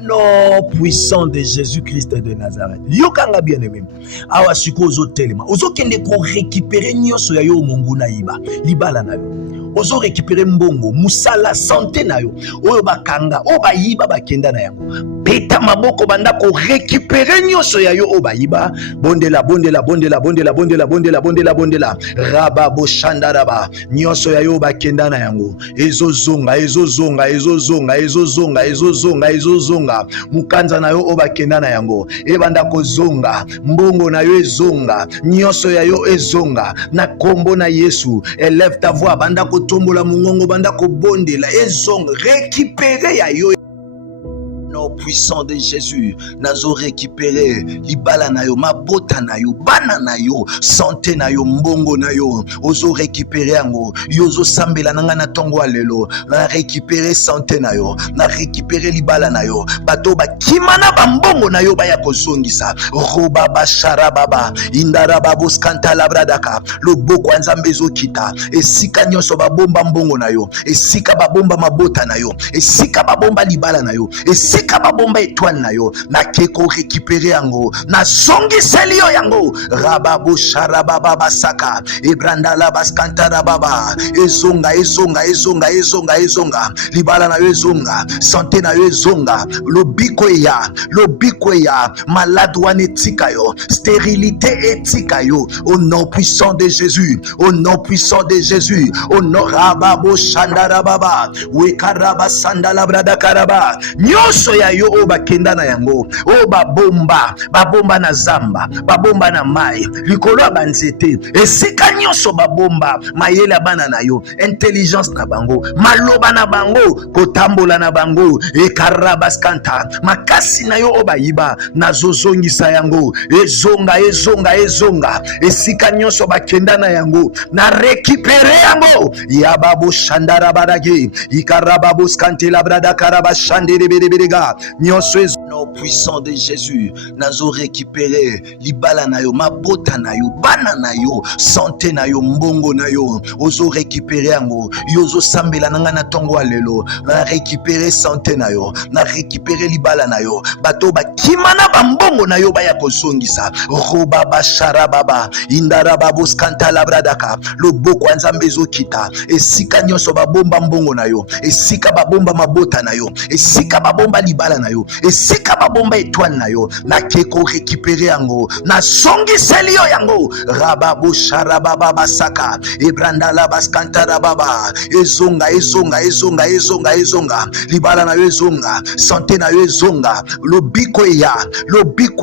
nom puissant de Jésus-Christ de Nazareth. Yokanga bien-aimé. Awa siko ozo telema. Ozo kende ko récupérer nyonso ya yo mongu na iba. Libala na yo. Ozo récupérer mbongo, musala santé na yo. Oyo bakanga, o bayiba bakenda na yango. Peta maboko banda ko récupérer nyonso ya yo o bayiba. Bondela. Rababo shandaraba. Nyonso ya yo bakenda na yango. Ezo zonga. Mukanza na yo obakenda na yango ebanda kozonga mbongo na yo ezonga nyonso ya yo ezonga na kombo na Yesu élève ta voix banda kotombola mungongo banda kobondela ezonga récupérer ya yo nom nom puissant de Jésus, nazo récupérer libala na yo, mabota na yo, bana na yo, santé na yo, mbongo na yo, ozo récupérer yango, yozo sambela nanga na tongo alelo, na récupérer santé na yo, na récupérer libala na yo, bato ba kimana bambongo na yo baya kozongisa, roba bashara baba, indara babos kanta labradaka, loboko nzambe ezokita, esika nyonso babomba mbongo na yo, esika babomba mabota na yo, esika babomba libala na yo, esika babomba étoile na yo, na keko récupérer yango, na zongiseli yo yango, rababo sharababa basaka, ebranda la baskanta rababa, ezonga ezonga ezonga ezonga ezonga, libala na yo ezonga, santé na yo ezonga, lobiko ya, malade wana etika yo, stérilité etika yo, au nom puissant de Jésus, au nom puissant de Jésus, au nom rababo shandarababa, wekaraba sandala brada karaba, nyonso ya yo o bakenda na yango, o babomba na zamba, babomba na mai, likolo ya banzete, esika nyonso babomba, mayele bana na yo, intelligence na bango, maloba na bango, kotambola na bango, ekarabaskanta, makasi na yo o bayiba, nazozongisa yango, ezonga, esika nyonso bakenda na yango, na récupérer yango, yababo shandara barage, ikarababo skante labrada karaba shandere berega, nyonso nom puissant de Jésus, nazo récupérer libala na yo, mabota na yo, bana na yo, santé na yo, mbongo na yo, ozo récupérer yango, yozo sambela nanga na tongo alelo, na récupérer santé na yo, na récupérer libala na yo, bato ba kimana bambongo na yo baya kozongisa, roba bashara baba, indara babos kanta labradaka, loboko nzambe ezokita, esika nyonso babomba mbongo na yo, esika babomba mabota na yo, esika babomba libala na yo, esika babomba étoile na yo, na keko récupérer yango, na zongiseli yo yango, rababo sharababa basaka, ebranda la baskanta rababa, ezonga, libala na yo ezonga, santé na yo ezonga, lobiko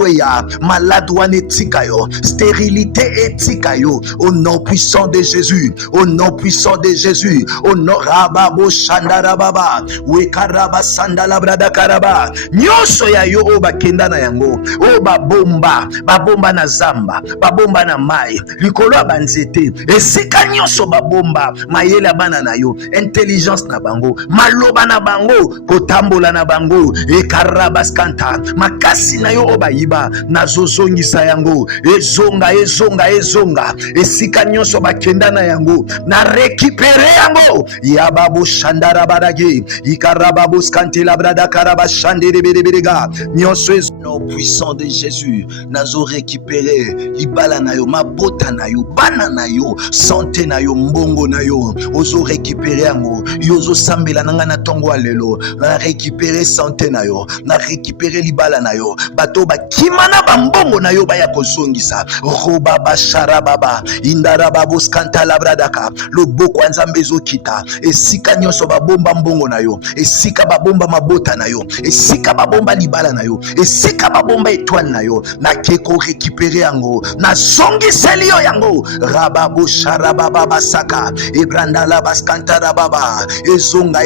ya, malade wana etika yo, stérilité etika yo, au nom puissant de Jésus, au nom puissant de Jésus, au nom rababo shandarababa, wekaraba sandala brada karaba, nyonso ya yo o bakenda na yango, o babomba na zamba, babomba na mai, likolo ya banzete, esika nyonso babomba, mayele bana na yo, intelligence na bango, maloba na bango, kotambola na bango, ekarabaskanta, makasi na yo o bayiba, nazozongisa yango, ezonga, esika nyonso bakenda na yango, na récupérer yango, yababo shandara barage, ikarababo skante labrada karaba shandere berega, nyonso nom puissant de Jésus, nazo récupérer libala na yo, mabota na yo, bana na yo, santé na yo, mbongo na yo, ozo récupérer yango, yozo sambela nanga na tongo alelo, na récupérer santé na yo, na récupérer libala na yo, bato ba kimana bambongo na yo baya kozongisa, roba bashara baba, indara babos kanta labradaka, loboko nzambe ezokita, esika nyonso babomba mbongo na yo, esika babomba mabota na yo, esika babomba libala na yo, esika babomba étoile na yo, na keko récupérer yango, na zongiseli yo yango, rababo sharababa basaka, ebranda la baskanta rababa, ezonga,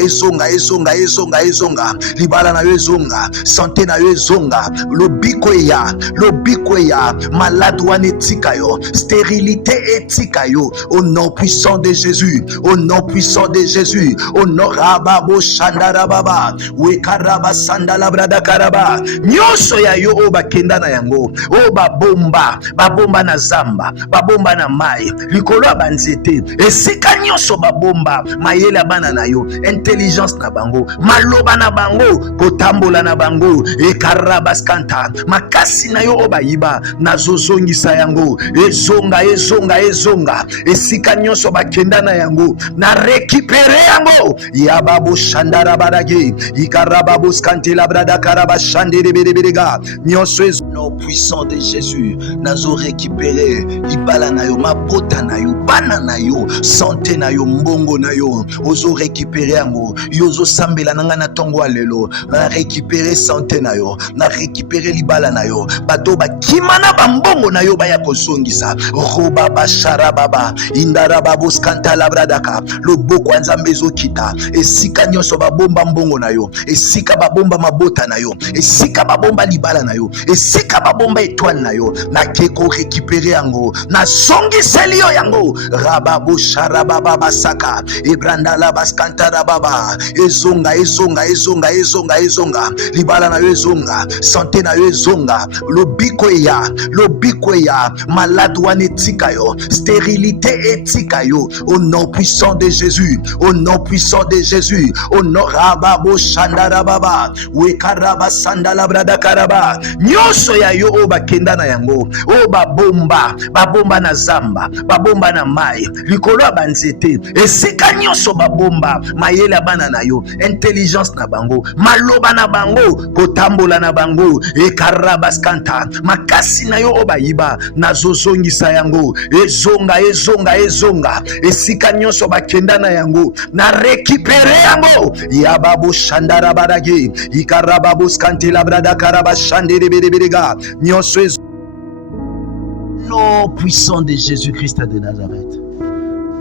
libala na yo ezonga, santé na yo ezonga, lobiko ya, malade wana etika yo, stérilité etika yo, au nom puissant de Jésus, au nom puissant de Jésus, au nom rababo shandarababa, wekaraba sandala brada karaba, nyonso ya yo o bakenda na yango, o babomba na zamba, babomba na mai, likolo ya banzete, esika nyonso babomba, mayele bana na yo, intelligence na bango, maloba na bango, kotambola na bango, ekarabaskanta, makasi na yo o bayiba, nazozongisa yango, ezonga, esika nyonso bakenda na yango, na récupérer yango, yababo shandara barage, ikarababo skante labrada karaba shandere berega, nyonso nom puissant de Jésus, nazo récupérer libala na yo, mabota na yo, bana na yo, santé na yo, mbongo na yo, ozo récupérer yango, yozo sambela nanga na tongo alelo, na récupérer santé na yo, na récupérer libala na yo, bato ba kimana ba mbongo na yo ba ya kozongisa, roba ba sharababa, indara babo skanta labradaka, loboko nzambe ezokita, esika nyonso ba bomba mbongo na yo, esika ba bomba mabota na yo, esika ba bomba libala na yo, esika ba bomba étoile na yo, na keko récupérer yango, na songi selio yango, rababo sharababa basaka, ebranda la baskanta rababa, ezonga ezonga ezonga ezonga ezonga, libala na yo ezonga, santé na yo ezonga, lobiko ya, malade wana etika yo, stérilité etika yo, au nom puissant de Jésus, au nom puissant de Jésus, au nom rababo shandarababa, wekaraba sandala brada karaba, nyonso ya yo o bakenda na yango, o babomba na zamba, babomba na mai, likolo ya banzete, esika nyonso babomba, mayela bana na yo, intelligence na bango, maloba na bango, kotambola na bango, ekaraba skanta, makasi na yo o bayiba, nazozongisa yango, ezonga, esika nyonso bakenda na yango, na récupérer yango, yababo shandara barage, ikarababo skante labrada karaba shandere berega, nyonso nom puissant de Jésus-Christ de Nazareth.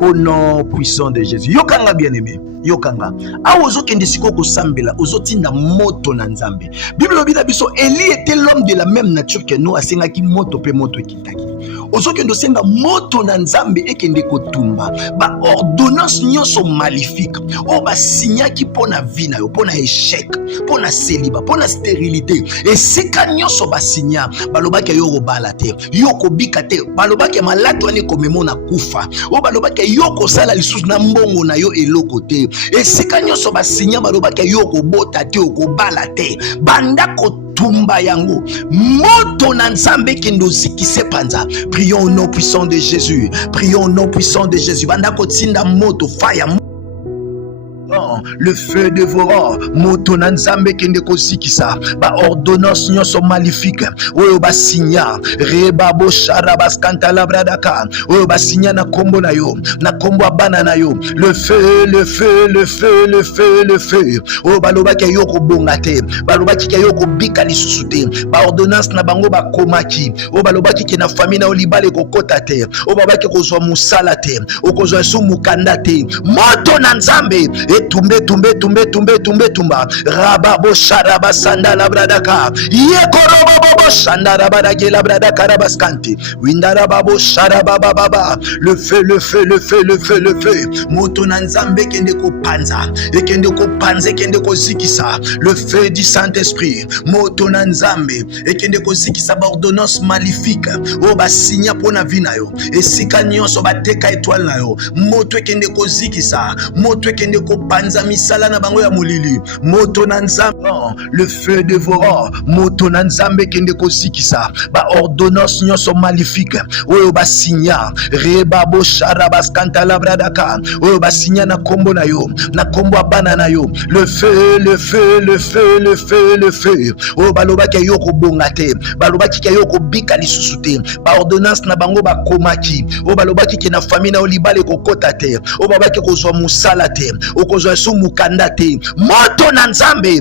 Au nom puissant de Jésus. Yokanga bien-aimé. Yokanga. A ozokende siko kosambela, ozotinda moto na nzambe. Bible obida biso, Élie était l'homme de la même nature que nous, asengaki moto pe moto kitaki. Ozokende senga moto na nzambe ekende kotumba. Ba ordonnance nyonso maléfique. O ba signaki pona vie na yo, pona échec, pona célibat, pona stérilité. Et sika nyonso ba signa, balobaki yo robala te, yo kobika te, balobaki malade wane komemona kufa. O balobaki yo kosala lisusu na mbongo na yo eloko te. Esika nyonso ba signa balobaki yo kobota te, okobala te. Banda tumba yango moto na nzambe kendo zikise panza. Prions au nom puissant de Jésus, prions au nom puissant de Jésus. Banda kotinda moto fire, le feu dévorant, moto na nzambe kende kosikisa, ba ordonnance nyonso maléfique, oyo ba signa, reba bo sharaba skanta labradaka, oyo ba signa na kombo na yo, na kombo bana na yo, le feu, oyo balobaki yo ko bonga te, balobaki yo ko bika lisusu te, ba ordonnance na bango ba komaki, oyo balobaki ke na famille na olibale ko kota te, oyo babaki ko zwa musala te, okozwa su mukanda te, moto na nzambe tumba rababo sharaba sandala bradaka yekorobo shandara barage la bradaka rabaskanti windara babo sharaba baba, le feu moto na nzambe kende ko panza ekende ko panze kende ko zikisa, le feu du Saint-Esprit moto na nzambe ekende ko zikisa ba ordonnance maléfique o ba signa pona vie na yo, esika nyonso bateka étoile na yo, moto ekende ko zikisa, moto ekende ko panza misala na bango ya molili, moto na nzambe, le feu dévorant, moto na nzambe kende kosikisa, ba ordonnance nyonso maléfique, oyo ba signa, reba bo sharaba skanta labradaka, oyo ba signa na kombo na yo, na kombo abana na yo, le feu, oyo balobaki yo ko bonga te, balobaki yo ko bika lisusu te, ba ordonnance na bango ba komaki, oyo balobaki ke na famille na olibale ko kota te, oyo babaki ko zwa musala te, okozwa su mukanda te, moto na nzambe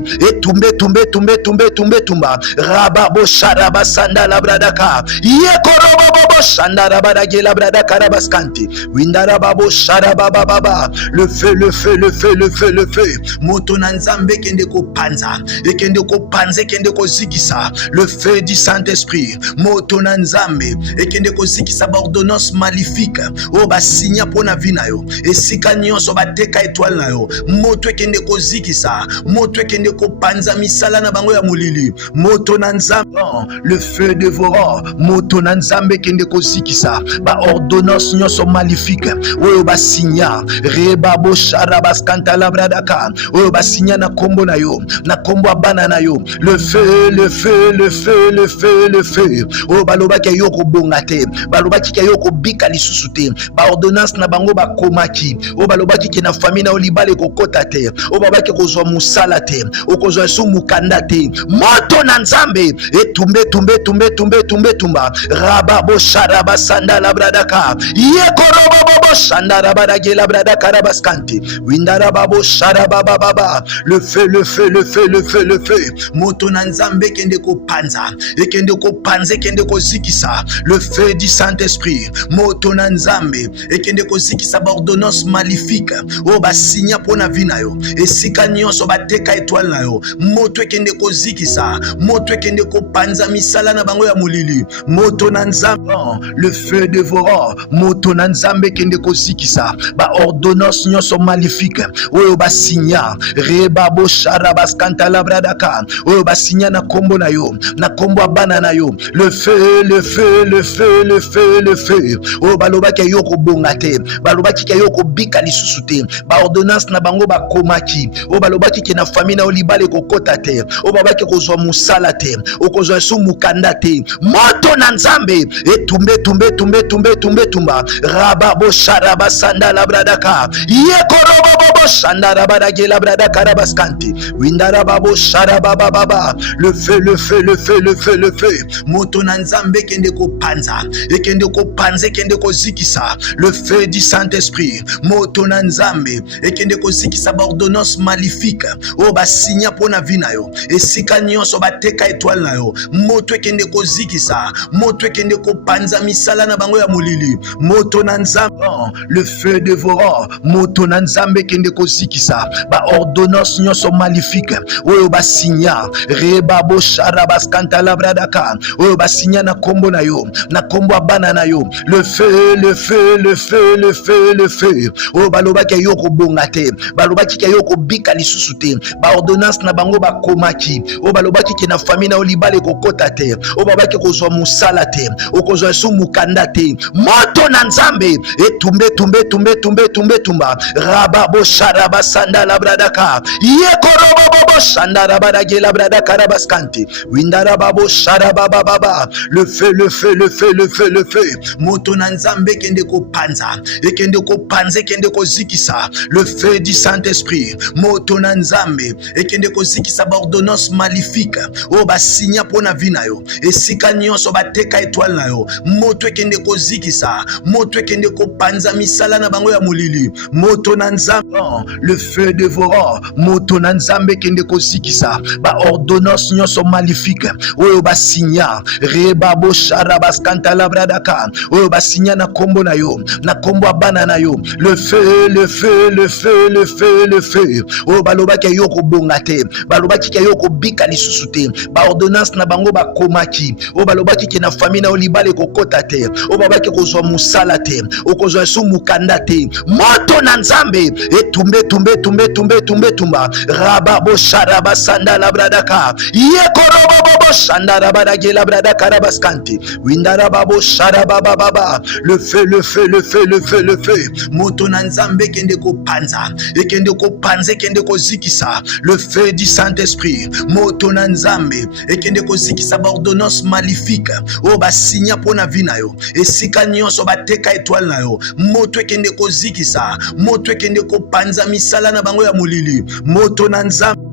tumba rababo sharaba sandala bradaka yekorobo shandara barage la bradaka rabaskanti windara babo sharaba baba, le feu, moto na nzambe kende ko panza ekende ko panze ekende ko zikisa, le feu du Saint-Esprit moto na nzambe ekende ko zikisa ba ordonnance maléfique o ba signa pona vie na yo, esika nyonso bateka étoile na yo, moto ekende ko zikisa, moto ekende ko panza misala na bango ya molili, moto na nzambe, le feu dévorant, moto na nzambe ekende kozikisa ba ordonnance nyonso maléfique oyo basinya reba boshara baskanta labradaka oyo basinya na kombo na yo na kombo abana na yo le feu le feu le feu le feu le feu oyo balobaki yo kobonga te balobaki yo kobika lisusu te ba ordonnance na bango bakomaki oyo balobaki ke na famille na yo libala kokota te oyo babaki kozwa musala te okozwa su mukanda te moto na nzambe etumbe tumbe tumbe tumbe tumbe tumba raba boshara basanda labradaka yekorobo shandara badagela bradaka rabaskanti windara babo shara baba baba le feu le feu le feu le feu le feu moto na nzambe kende ko panza ekende ko panze kende ko zikisa le feu du Saint-Esprit moto na nzambe ekende ko zikisa ba ordonnance maléfique o basinya pona vina yo esika nyonso bateka étoile na yo moto ekende ko zikisa moto ekende ko panza misala na bango ya molili moto na nzambe le feu dévorant moto na nzambe ekende ko zikisa ba ordonnance nyonso maléfique oyo basinya reba bo shara baskanta labradaka oyo basinya na kombo na yo na kombo abana na yo le feu le feu le feu le feu le feu oyo balobaki yo kobonga te balobaki yo kobika lisusu te ba ordonnance na bango bakomaki oyo balobaki ke na famille na olibale kokota te oyo babaki kozwa musala te okozwa su mukanda te moto na nzambe etumbe tumbe tumbe tumbe tumbe tumba raba bo shara basanda labradaka yekorobo shandara badagela bradaka rabaskanti windara babo shara baba baba le feu le feu le feu le feu le feu moto na nzambe kende ko panza ekende ko panze kende ko zikisa le feu du Saint-Esprit moto na nzambe ekende ko zikisa ba ordonnance maléfique o basinya pona vina yo esika nyonso bateka étoile na yo moto ekende ko zikisa moto ekende ko panza misala na bango ya molili moto na nzambe le feu dévorant moto na nzambe kende ko zikisa ba ordonnance nyonso maléfique oyo basinya reba bo shara baskanta labradaka oyo basinya na kombo na yo na kombo abana na yo le feu le feu le feu le feu le feu oyo balobaki yo kobonga te balobaki yo kobika lisusu te ba ordonnance na bango bakomaki oyo balobaki ke na famille na olibale kokota te oyo babaki kozwa musala te okozwa su mukanda te moto na nzambe etumbe tumbe tumbe tumbe tumbe tumba raba bo shara basanda labradaka yekorobo shandara badagela bradaka rabaskanti windara babo shara baba baba le feu le feu le feu le feu le feu moto na nzambe kende ko panza ekende ko panze kende ko zikisa le feu du Saint-Esprit moto na nzambe ekende ko zikisa ba ordonnance maléfique o basinya pona vina yo esika nyonso bateka étoile na yo moto ekende ko zikisa moto ekende ko panza misala na bango ya molili moto na nzambe le feu dévorant moto na nzambe kende ko zikisa ba ordonnance nyonso maléfique oyo basinya reba bo shara baskanta labradaka oyo basinya na kombo na yo na kombo abana na yo le feu le feu le feu le feu le feu oyo balobaki yo kobonga te balobaki yo kobika lisusu te ba ordonnance na bango bakomaki oyo balobaki ke na famille na olibale kokota te oyo babaki kozwa musala te okozwa su mukanda te moto na nzambe etumbe tumbe tumbe tumbe tumbe tumba raba bo shara basanda labradaka yekorobo shandara badagela bradaka rabaskanti windara babo shara baba baba le feu le feu le feu le feu le feu moto na nzambe kende ko panza ekende ko panze kende ko zikisa le feu du Saint-Esprit moto na nzambe ekende ko zikisa ba ordonnance maléfique o basinya pona vina yo esika nyonso bateka étoile na yo moto ekende ko zikisa moto ekende ko panza misala na bango ya molili moto na nzambe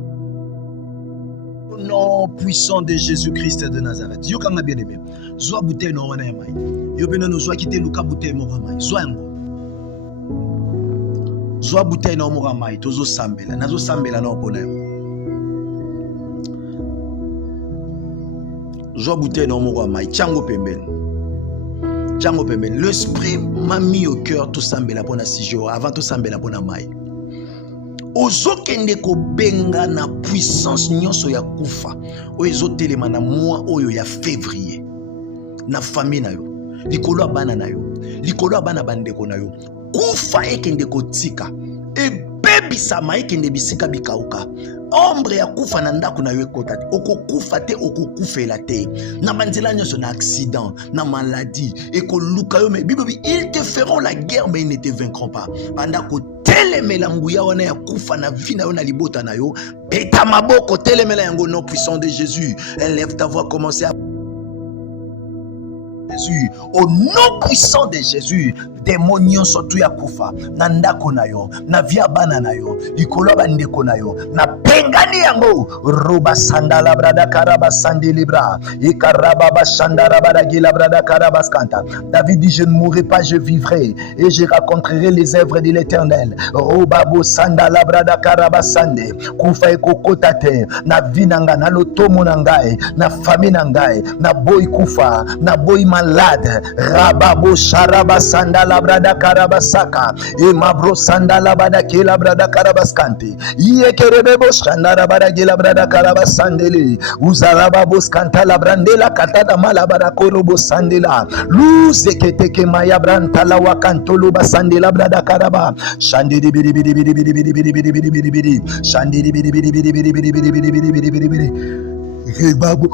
nom puissant de Jésus-Christ de Nazareth. Yo kanga bien aimé. Zwa bouteille no wana ya mai. Yo bena no zwa kite luka bouteille mo mai. Zwa yango. Zwa bouteille no mo mai tozo sambela. Nazo sambela na opona yo. Zwa bouteille no mo mai. Chango pembeni. Chango pembeni. L'esprit m'a mis au cœur tout sambela pona 6 jours avant tout sambela pona mai. Ozokende ko benga na puissance nyonso ya kufa oyo ezotelema na mois oyo ya février na famille na yo likolo abana na yo likolo abana bandeko na yo kufa ekende kotika ebebe ebebisama ekende bisika bikauka. Ombre ya kufa na ndako na yo ekota te. Okokufa te, okokufela te. Na banzela nyonso na accident, na maladie, ekoluka yo me bibi ils te feront la guerre mais ils ne te vaincront pas. Bandako telemela nguya wana ya kufa na vie na yo na libota na yo. Peta maboko telemela yango nom puissant de Jésus. Élève ta voix, commencez à Jésus, au nom puissant de Jésus, démonion surtout ya kufa na ndako na yo, na via bana na yo, likolo bandeko na yo, na pengani yango roba sandala brada karaba sandi libra, ikaraba bashandara baragila brada karaba skanta. David dit je ne mourrai pas, je vivrai et je raconterai les œuvres de l'Éternel. Roba bo sandala brada karaba sande, kufa ekokota te na vinanga na lotomo na ngai, na famille na ngai, na boy kufa, na boy malade, rababo sharaba sandala brada karabasaka, e mabro sandala bada kila brada karabaskanti, iye kerebebo shandara bada gila brada karabasandeli, uzaraba boskanta la brandela katada malabara korobo sandela, luze keteke maya brantala wakantolo basandela brada karaba, shandiri bidi bidi bidi bidi bidi bidi bidi bidi bidi bidi, shandiri bidi bidi bidi bidi bidi bidi bidi bidi bidi bidi, hey babu.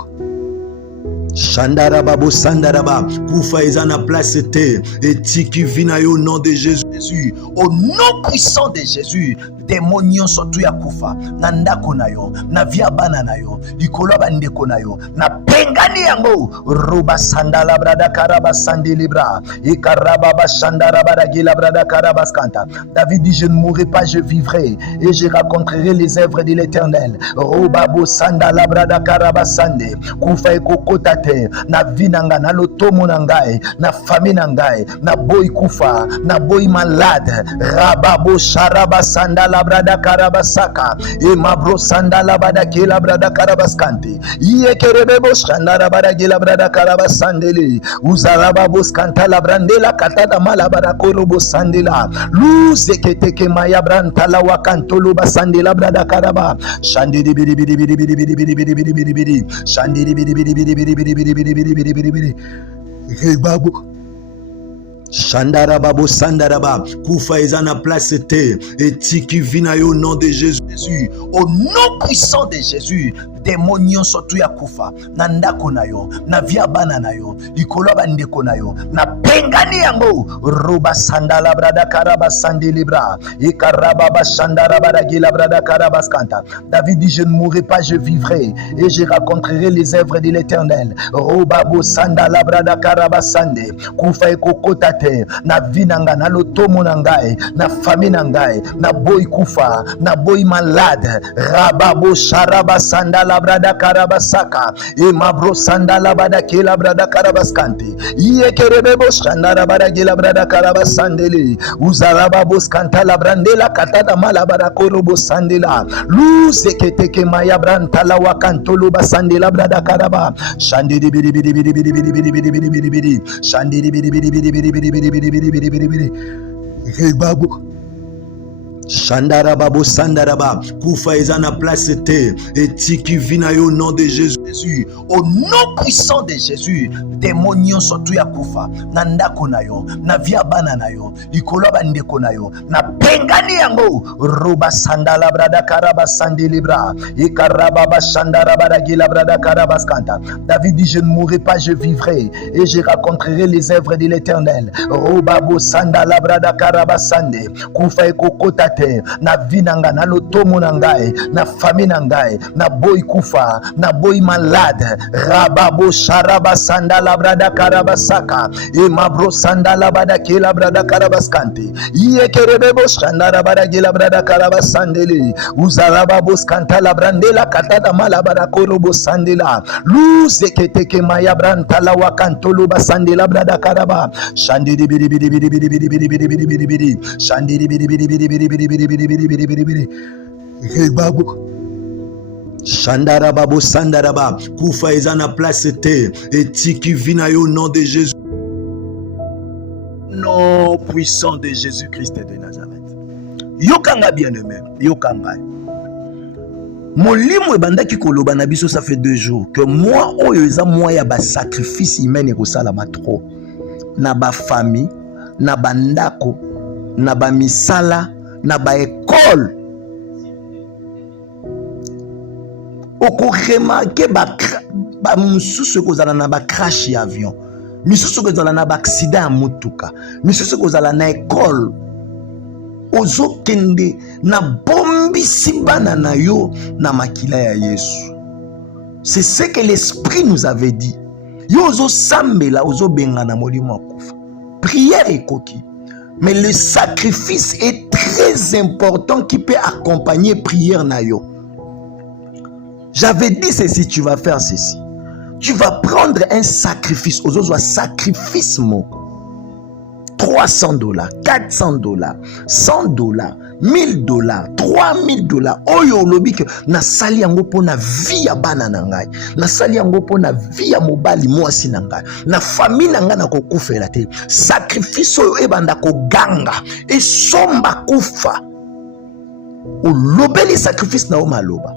Shandaraba Sandaraba, Koufa ezana place te, et tiki vina yo nom de Jésus, au nom puissant de Jésus, démonion surtout ya kufa, na ndako na yo, na via bana na yo, likolo bandeko na yo, na pengani yango, roba sandala brada karaba sandi libra, ikaraba bashandaraba ragila brada karaba skanta. David dit je ne mourrai pas, je vivrai, et je raconterai les œuvres de l'Éternel. Roba bo sandala brada karaba sande, kufa ekokota na vinanga na lotomo na ngai, na famille na ngai, na boy kufa, na boy malade, rababo sharaba sandala brada karabasaka, e mabro sandala bada kila brada karabaskanti, iye kerebebo shandara bada gila brada karabasandeli, uzaraba boskanta la brandela katada malabara korobo sandela, luze keteke maya brantala wakantolo basandela brada karaba, shandiri bidi bidi bidi bidi bidi bidi bidi bidi bidi bidi, shandiri bidi bidi bidi bidi bidi bidi bidi bidi bidi bidi. Hey babu. Shandara babo sandaraba, Koufa ezana place te, et tiki vina yo nom de Jésus, au nom puissant de Jésus, démonion surtout ya kufa, na ndako na yo, na via bana na yo, likolo bandeko na yo, na pengani yango, roba sandala brada karaba sandi libra, ikaraba bashandara baragila brada karaba skanta. David dit je ne mourrai pas, je vivrai, et je raconterai les œuvres de l'Éternel. Roba bo sandala brada karaba sande, Koufa ekokota na vinanga na lotomo na ngai, na famille na ngai, na boy kufa, na boy malade, rababo sharaba sandala brada karabasaka, e mabro sandala bada kila brada karabaskanti, iye kerebebo shandara bada gila brada karabasandeli, uzaraba boskanta la brandela katada malabara korobo sandela, luze keteke maya brantala wakantolo basandela brada karaba, shandiri bidi bidi bidi bidi bidi bidi bidi bidi bidi bidi, shandiri bidi bidi bidi bidi bidi bidi bidi bidi bidi bidi bidi. Hey babu. Shandara babo sandaraba, Koufa ezana place te, et tiki vina yo nom de Jésus, au nom puissant de Jésus, démonion surtout ya kufa, na ndako na yo, na via bana na yo, likolo bandeko na yo, na pengani yango, roba sandala brada karaba sandi libra, ikaraba bashandara baragila brada karaba skanta. David dit je ne mourrai pas, je vivrai, et je raconterai les œuvres de l'Éternel. Roba bo sandala brada karaba sande, Koufa ekokota na vinanga na lotomo na ngai, na famille na ngai, na boy kufa, na boy malade, rababo sharaba sandala brada karabasaka, e mabro sandala bada kila brada karabaskanti, iye kerebebo shandara bada gila brada karabasandeli, uzaraba boskanta la brandela katada malabara korobo sandela, luze keteke maya brantala wakantolo basandela brada karaba, shandiri bidi bidi bidi bidi bidi bidi bidi bidi bidi bidi, shandiri bidi bidi bidi bidi bidi bidi bidi bidi bidi bidi bidi. Hey babu. Shandara babo sandaraba, Koufa ezana place te, et tiki vina yo nom de Jésus. Nom puissant de Jésus-Christ de Nazareth. Yokanga bien-aimé, yokanga. Molimo ebandaki koloba na biso ça fait 2 jours que moi oyo eza moi ya ba sacrifice humain ekosala matro na ba famille, na bandako, na ba misala, na ba école oko remarquer ba mususu kozala na ba crash ya avion, misusu kozala na ba accident ya mutuka, misusu kozala na école, ozokende na bombisi bana na yo na makila ya Yesu. C'est ce que l'esprit nous avait dit. Yo ozo sambela ozo bengana molimo akufa. Prière ekoki. Mais le sacrifice est très important qui peut accompagner prière na yo. J'avais dit ceci, tu vas faire ceci. Tu vas prendre un sacrifice. Ozo sacrifice moko. $300, $400, $100, $1000, $3000. Oyo lobi que na sali yango pona vie ya bana na ngai, na sali yango pona vie ya mobali mwasi na ngai, na famille na ngai na kokufela te. Sacrifice oyo ebanda koganga esomba kufa. Olobeli sacrifice na o maloba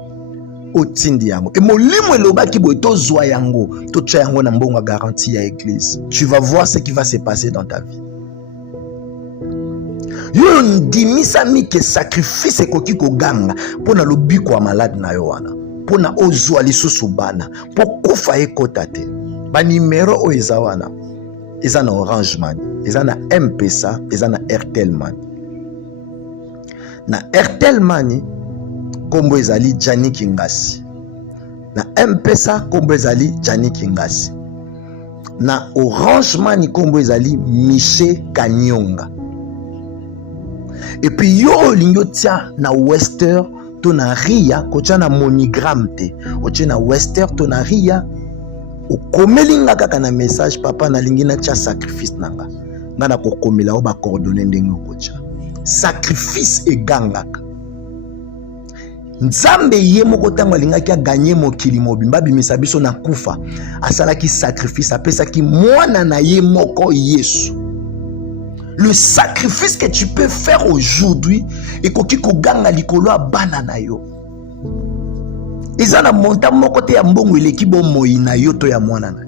otindi yango e molimo elobaki boye tozwa yango totya yango na mbongo garantie ya église. Tu vas voir ce qui va se passer dans ta vie. Yo ndimisa mike sacrifice ekoki koganga pona lobiko ya malade na yo wana, pona ozwa lisusu bana po kufa ekota te. Ba numero o eza wana, eza na Orange Money, eza na M-Pesa, eza na Airtel Money. Na Airtel Money kombo ezali Janik Ngasi, na M-Pesa kombo ezali Janik Ngasi, na Orange Money kombo ezali Michel Kanyonga. Et puis yo lingo tia na Western to na Ria kocha na Monigram te, oche na Western to na Ria okomelinga kaka na message papa na lingi na tia sacrifice nanga ngana kokomela o ba coordonner ndenge okocha sacrifice egangaka. Nzambe ye moko tango alingaki aganye mokili mobimba bimisa biso na kufa, asalaki sacrifice, apesaki mwana na ye moko Yesu. Le sacrifice que tu peux faire aujourd'hui et koki koganga likolo bana na yo. Ezana monta moko te ya mbongo eleki bomoi na yo to ya mwana na yo.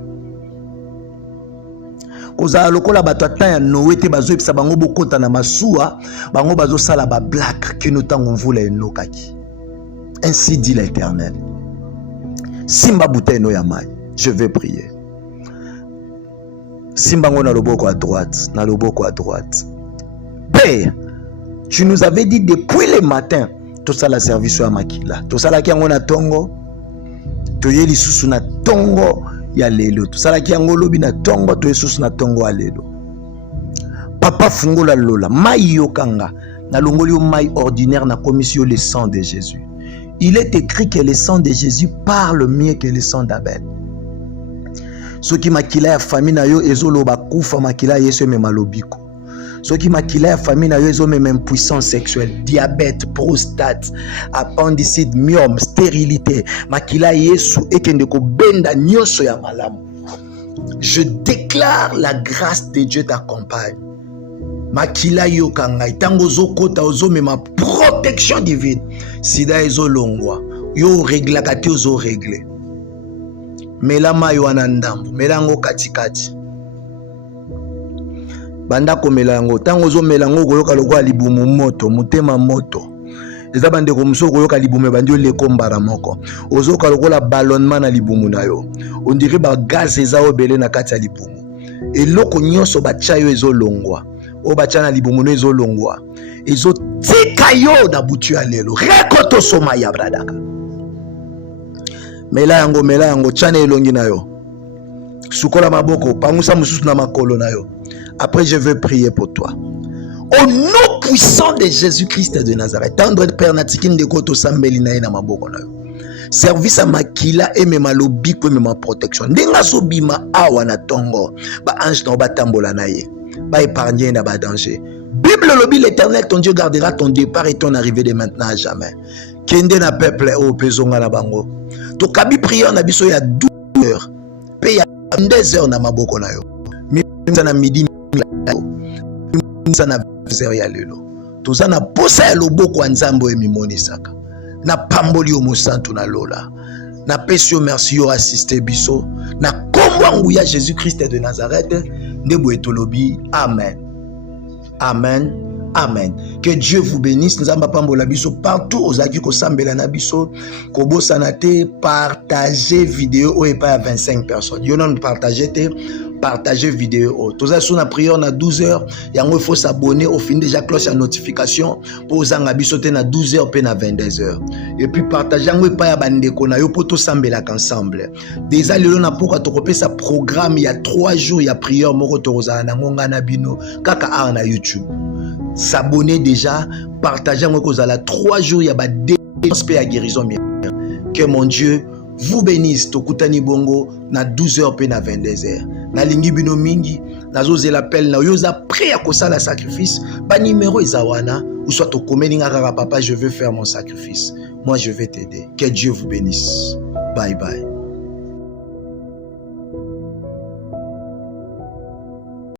Koza lokola bato ata ya Noé te bazo episa bango bokota na masuwa, bango bazo sala ba black kino tango mvula enokaki. Ainsi dit l'Éternel. Simba bouteille no ya mai, je vais prier. Simbango na loboko à droite, na loboko à droite. Père, tu nous avais dit depuis le matin, tout ça la service à makila. Tout ça la kiango na tongo, to ye lisusu na tongo ya lelo. Tout ça la kiango lobi na tongo, to ye lisusu na tongo ya lelo. Papa fungola lola, mai yokanga, na longoli mai ordinaire na commission le sang de Jésus. Il est écrit que le sang de Jésus parle mieux que le sang d'Abel. Ce qui makila ya famille na yo ezolo bakufa makila yesu me malobiko. Ce qui makila ya famille na yo ezo même impuissance sexuelle, diabète, prostate, appendicite, myome, stérilité. Makila yesu ekende ko benda nyoso ya malamu. Je déclare la grâce de Dieu t'accompagne. Makila yo kangai tango zokota ozo mema protection divine. Sida ezo longwa yo régla kati ozo régler. Mela mayo anandambo, melango katikati. Banda ko melango, tango zo melango koyoka lokwa libumu moto, mutema moto. Eza bande ko muso koyoka libumu bandio lekombara moko. Ozoka lokola ballonnement na libumu na yo. On dirait ba gaz eza obele na kati ya libumu. Eloko nyonso bacha yo ezo longwa. O bacha na libumu no ezo longwa. Ezo tika yo na butu ya lelo. Rekoto soma ya bradaka. Mela yango chane elongi na yo. Sukola maboko, pangusa mususu na makolo na yo. Après je veux prier pour toi. Au nom puissant de Jésus-Christ de Nazareth. Tendre Père Natikin de koto sambeli na ye na maboko na yo. Service à makila et me malobiko et ma protection. Ndenga sobima awa na tongo. Ba ange na ba tambola na ye. Ba épargner na ba danger. Bible lobi l'Éternel ton Dieu gardera ton départ et ton arrivée de maintenant à jamais. Kende na peuple o pezonga na bango. To kabi prière na biso ya 12 heures. Pe ya 2 heures na maboko na yo. Misa na midi misa na 20 heures ya lelo. Toza na posa ya loboko ya Nzambo e mimonisaka. Na pamboli yo mosantu na lola. Na pesi yo merci yo assisté biso. Na kombo ya Jésus-Christ de Nazareth. Ndebo etolobi. Amen. Amen. Amen. Que Dieu vous bénisse. Nzamba pambola biso partout aux aki ko sambela na biso ko bosana te partager vidéo et pas à 25 personnes. Yo non partager te partager vidéo. Tous sur la prière na 12h, yango il faut s'abonner au fin déjà cloche à notification pour zanga biso te na 12h pe na 22h. Et puis partager yango pas ya bandeko na yo poto sambela ensemble. Déjà lelo na poka to kopé sa programme il y a 3 jours il y a prière moko to rozana na ngonga na bino kaka a na YouTube. S'abonner déjà, partager moi cause à la 3 jours il y a délivrance et guérison. Que mon Dieu vous bénisse. Tokutani bongo na 12h pe na 22h. Na lingi bino mingi, na zoze l'appel na yoza prêt à kosa la sacrifice. Ba numéro izawana ou soit to komeni ngaka papa je veux faire mon sacrifice. Moi je vais t'aider. Que Dieu vous bénisse. Bye bye.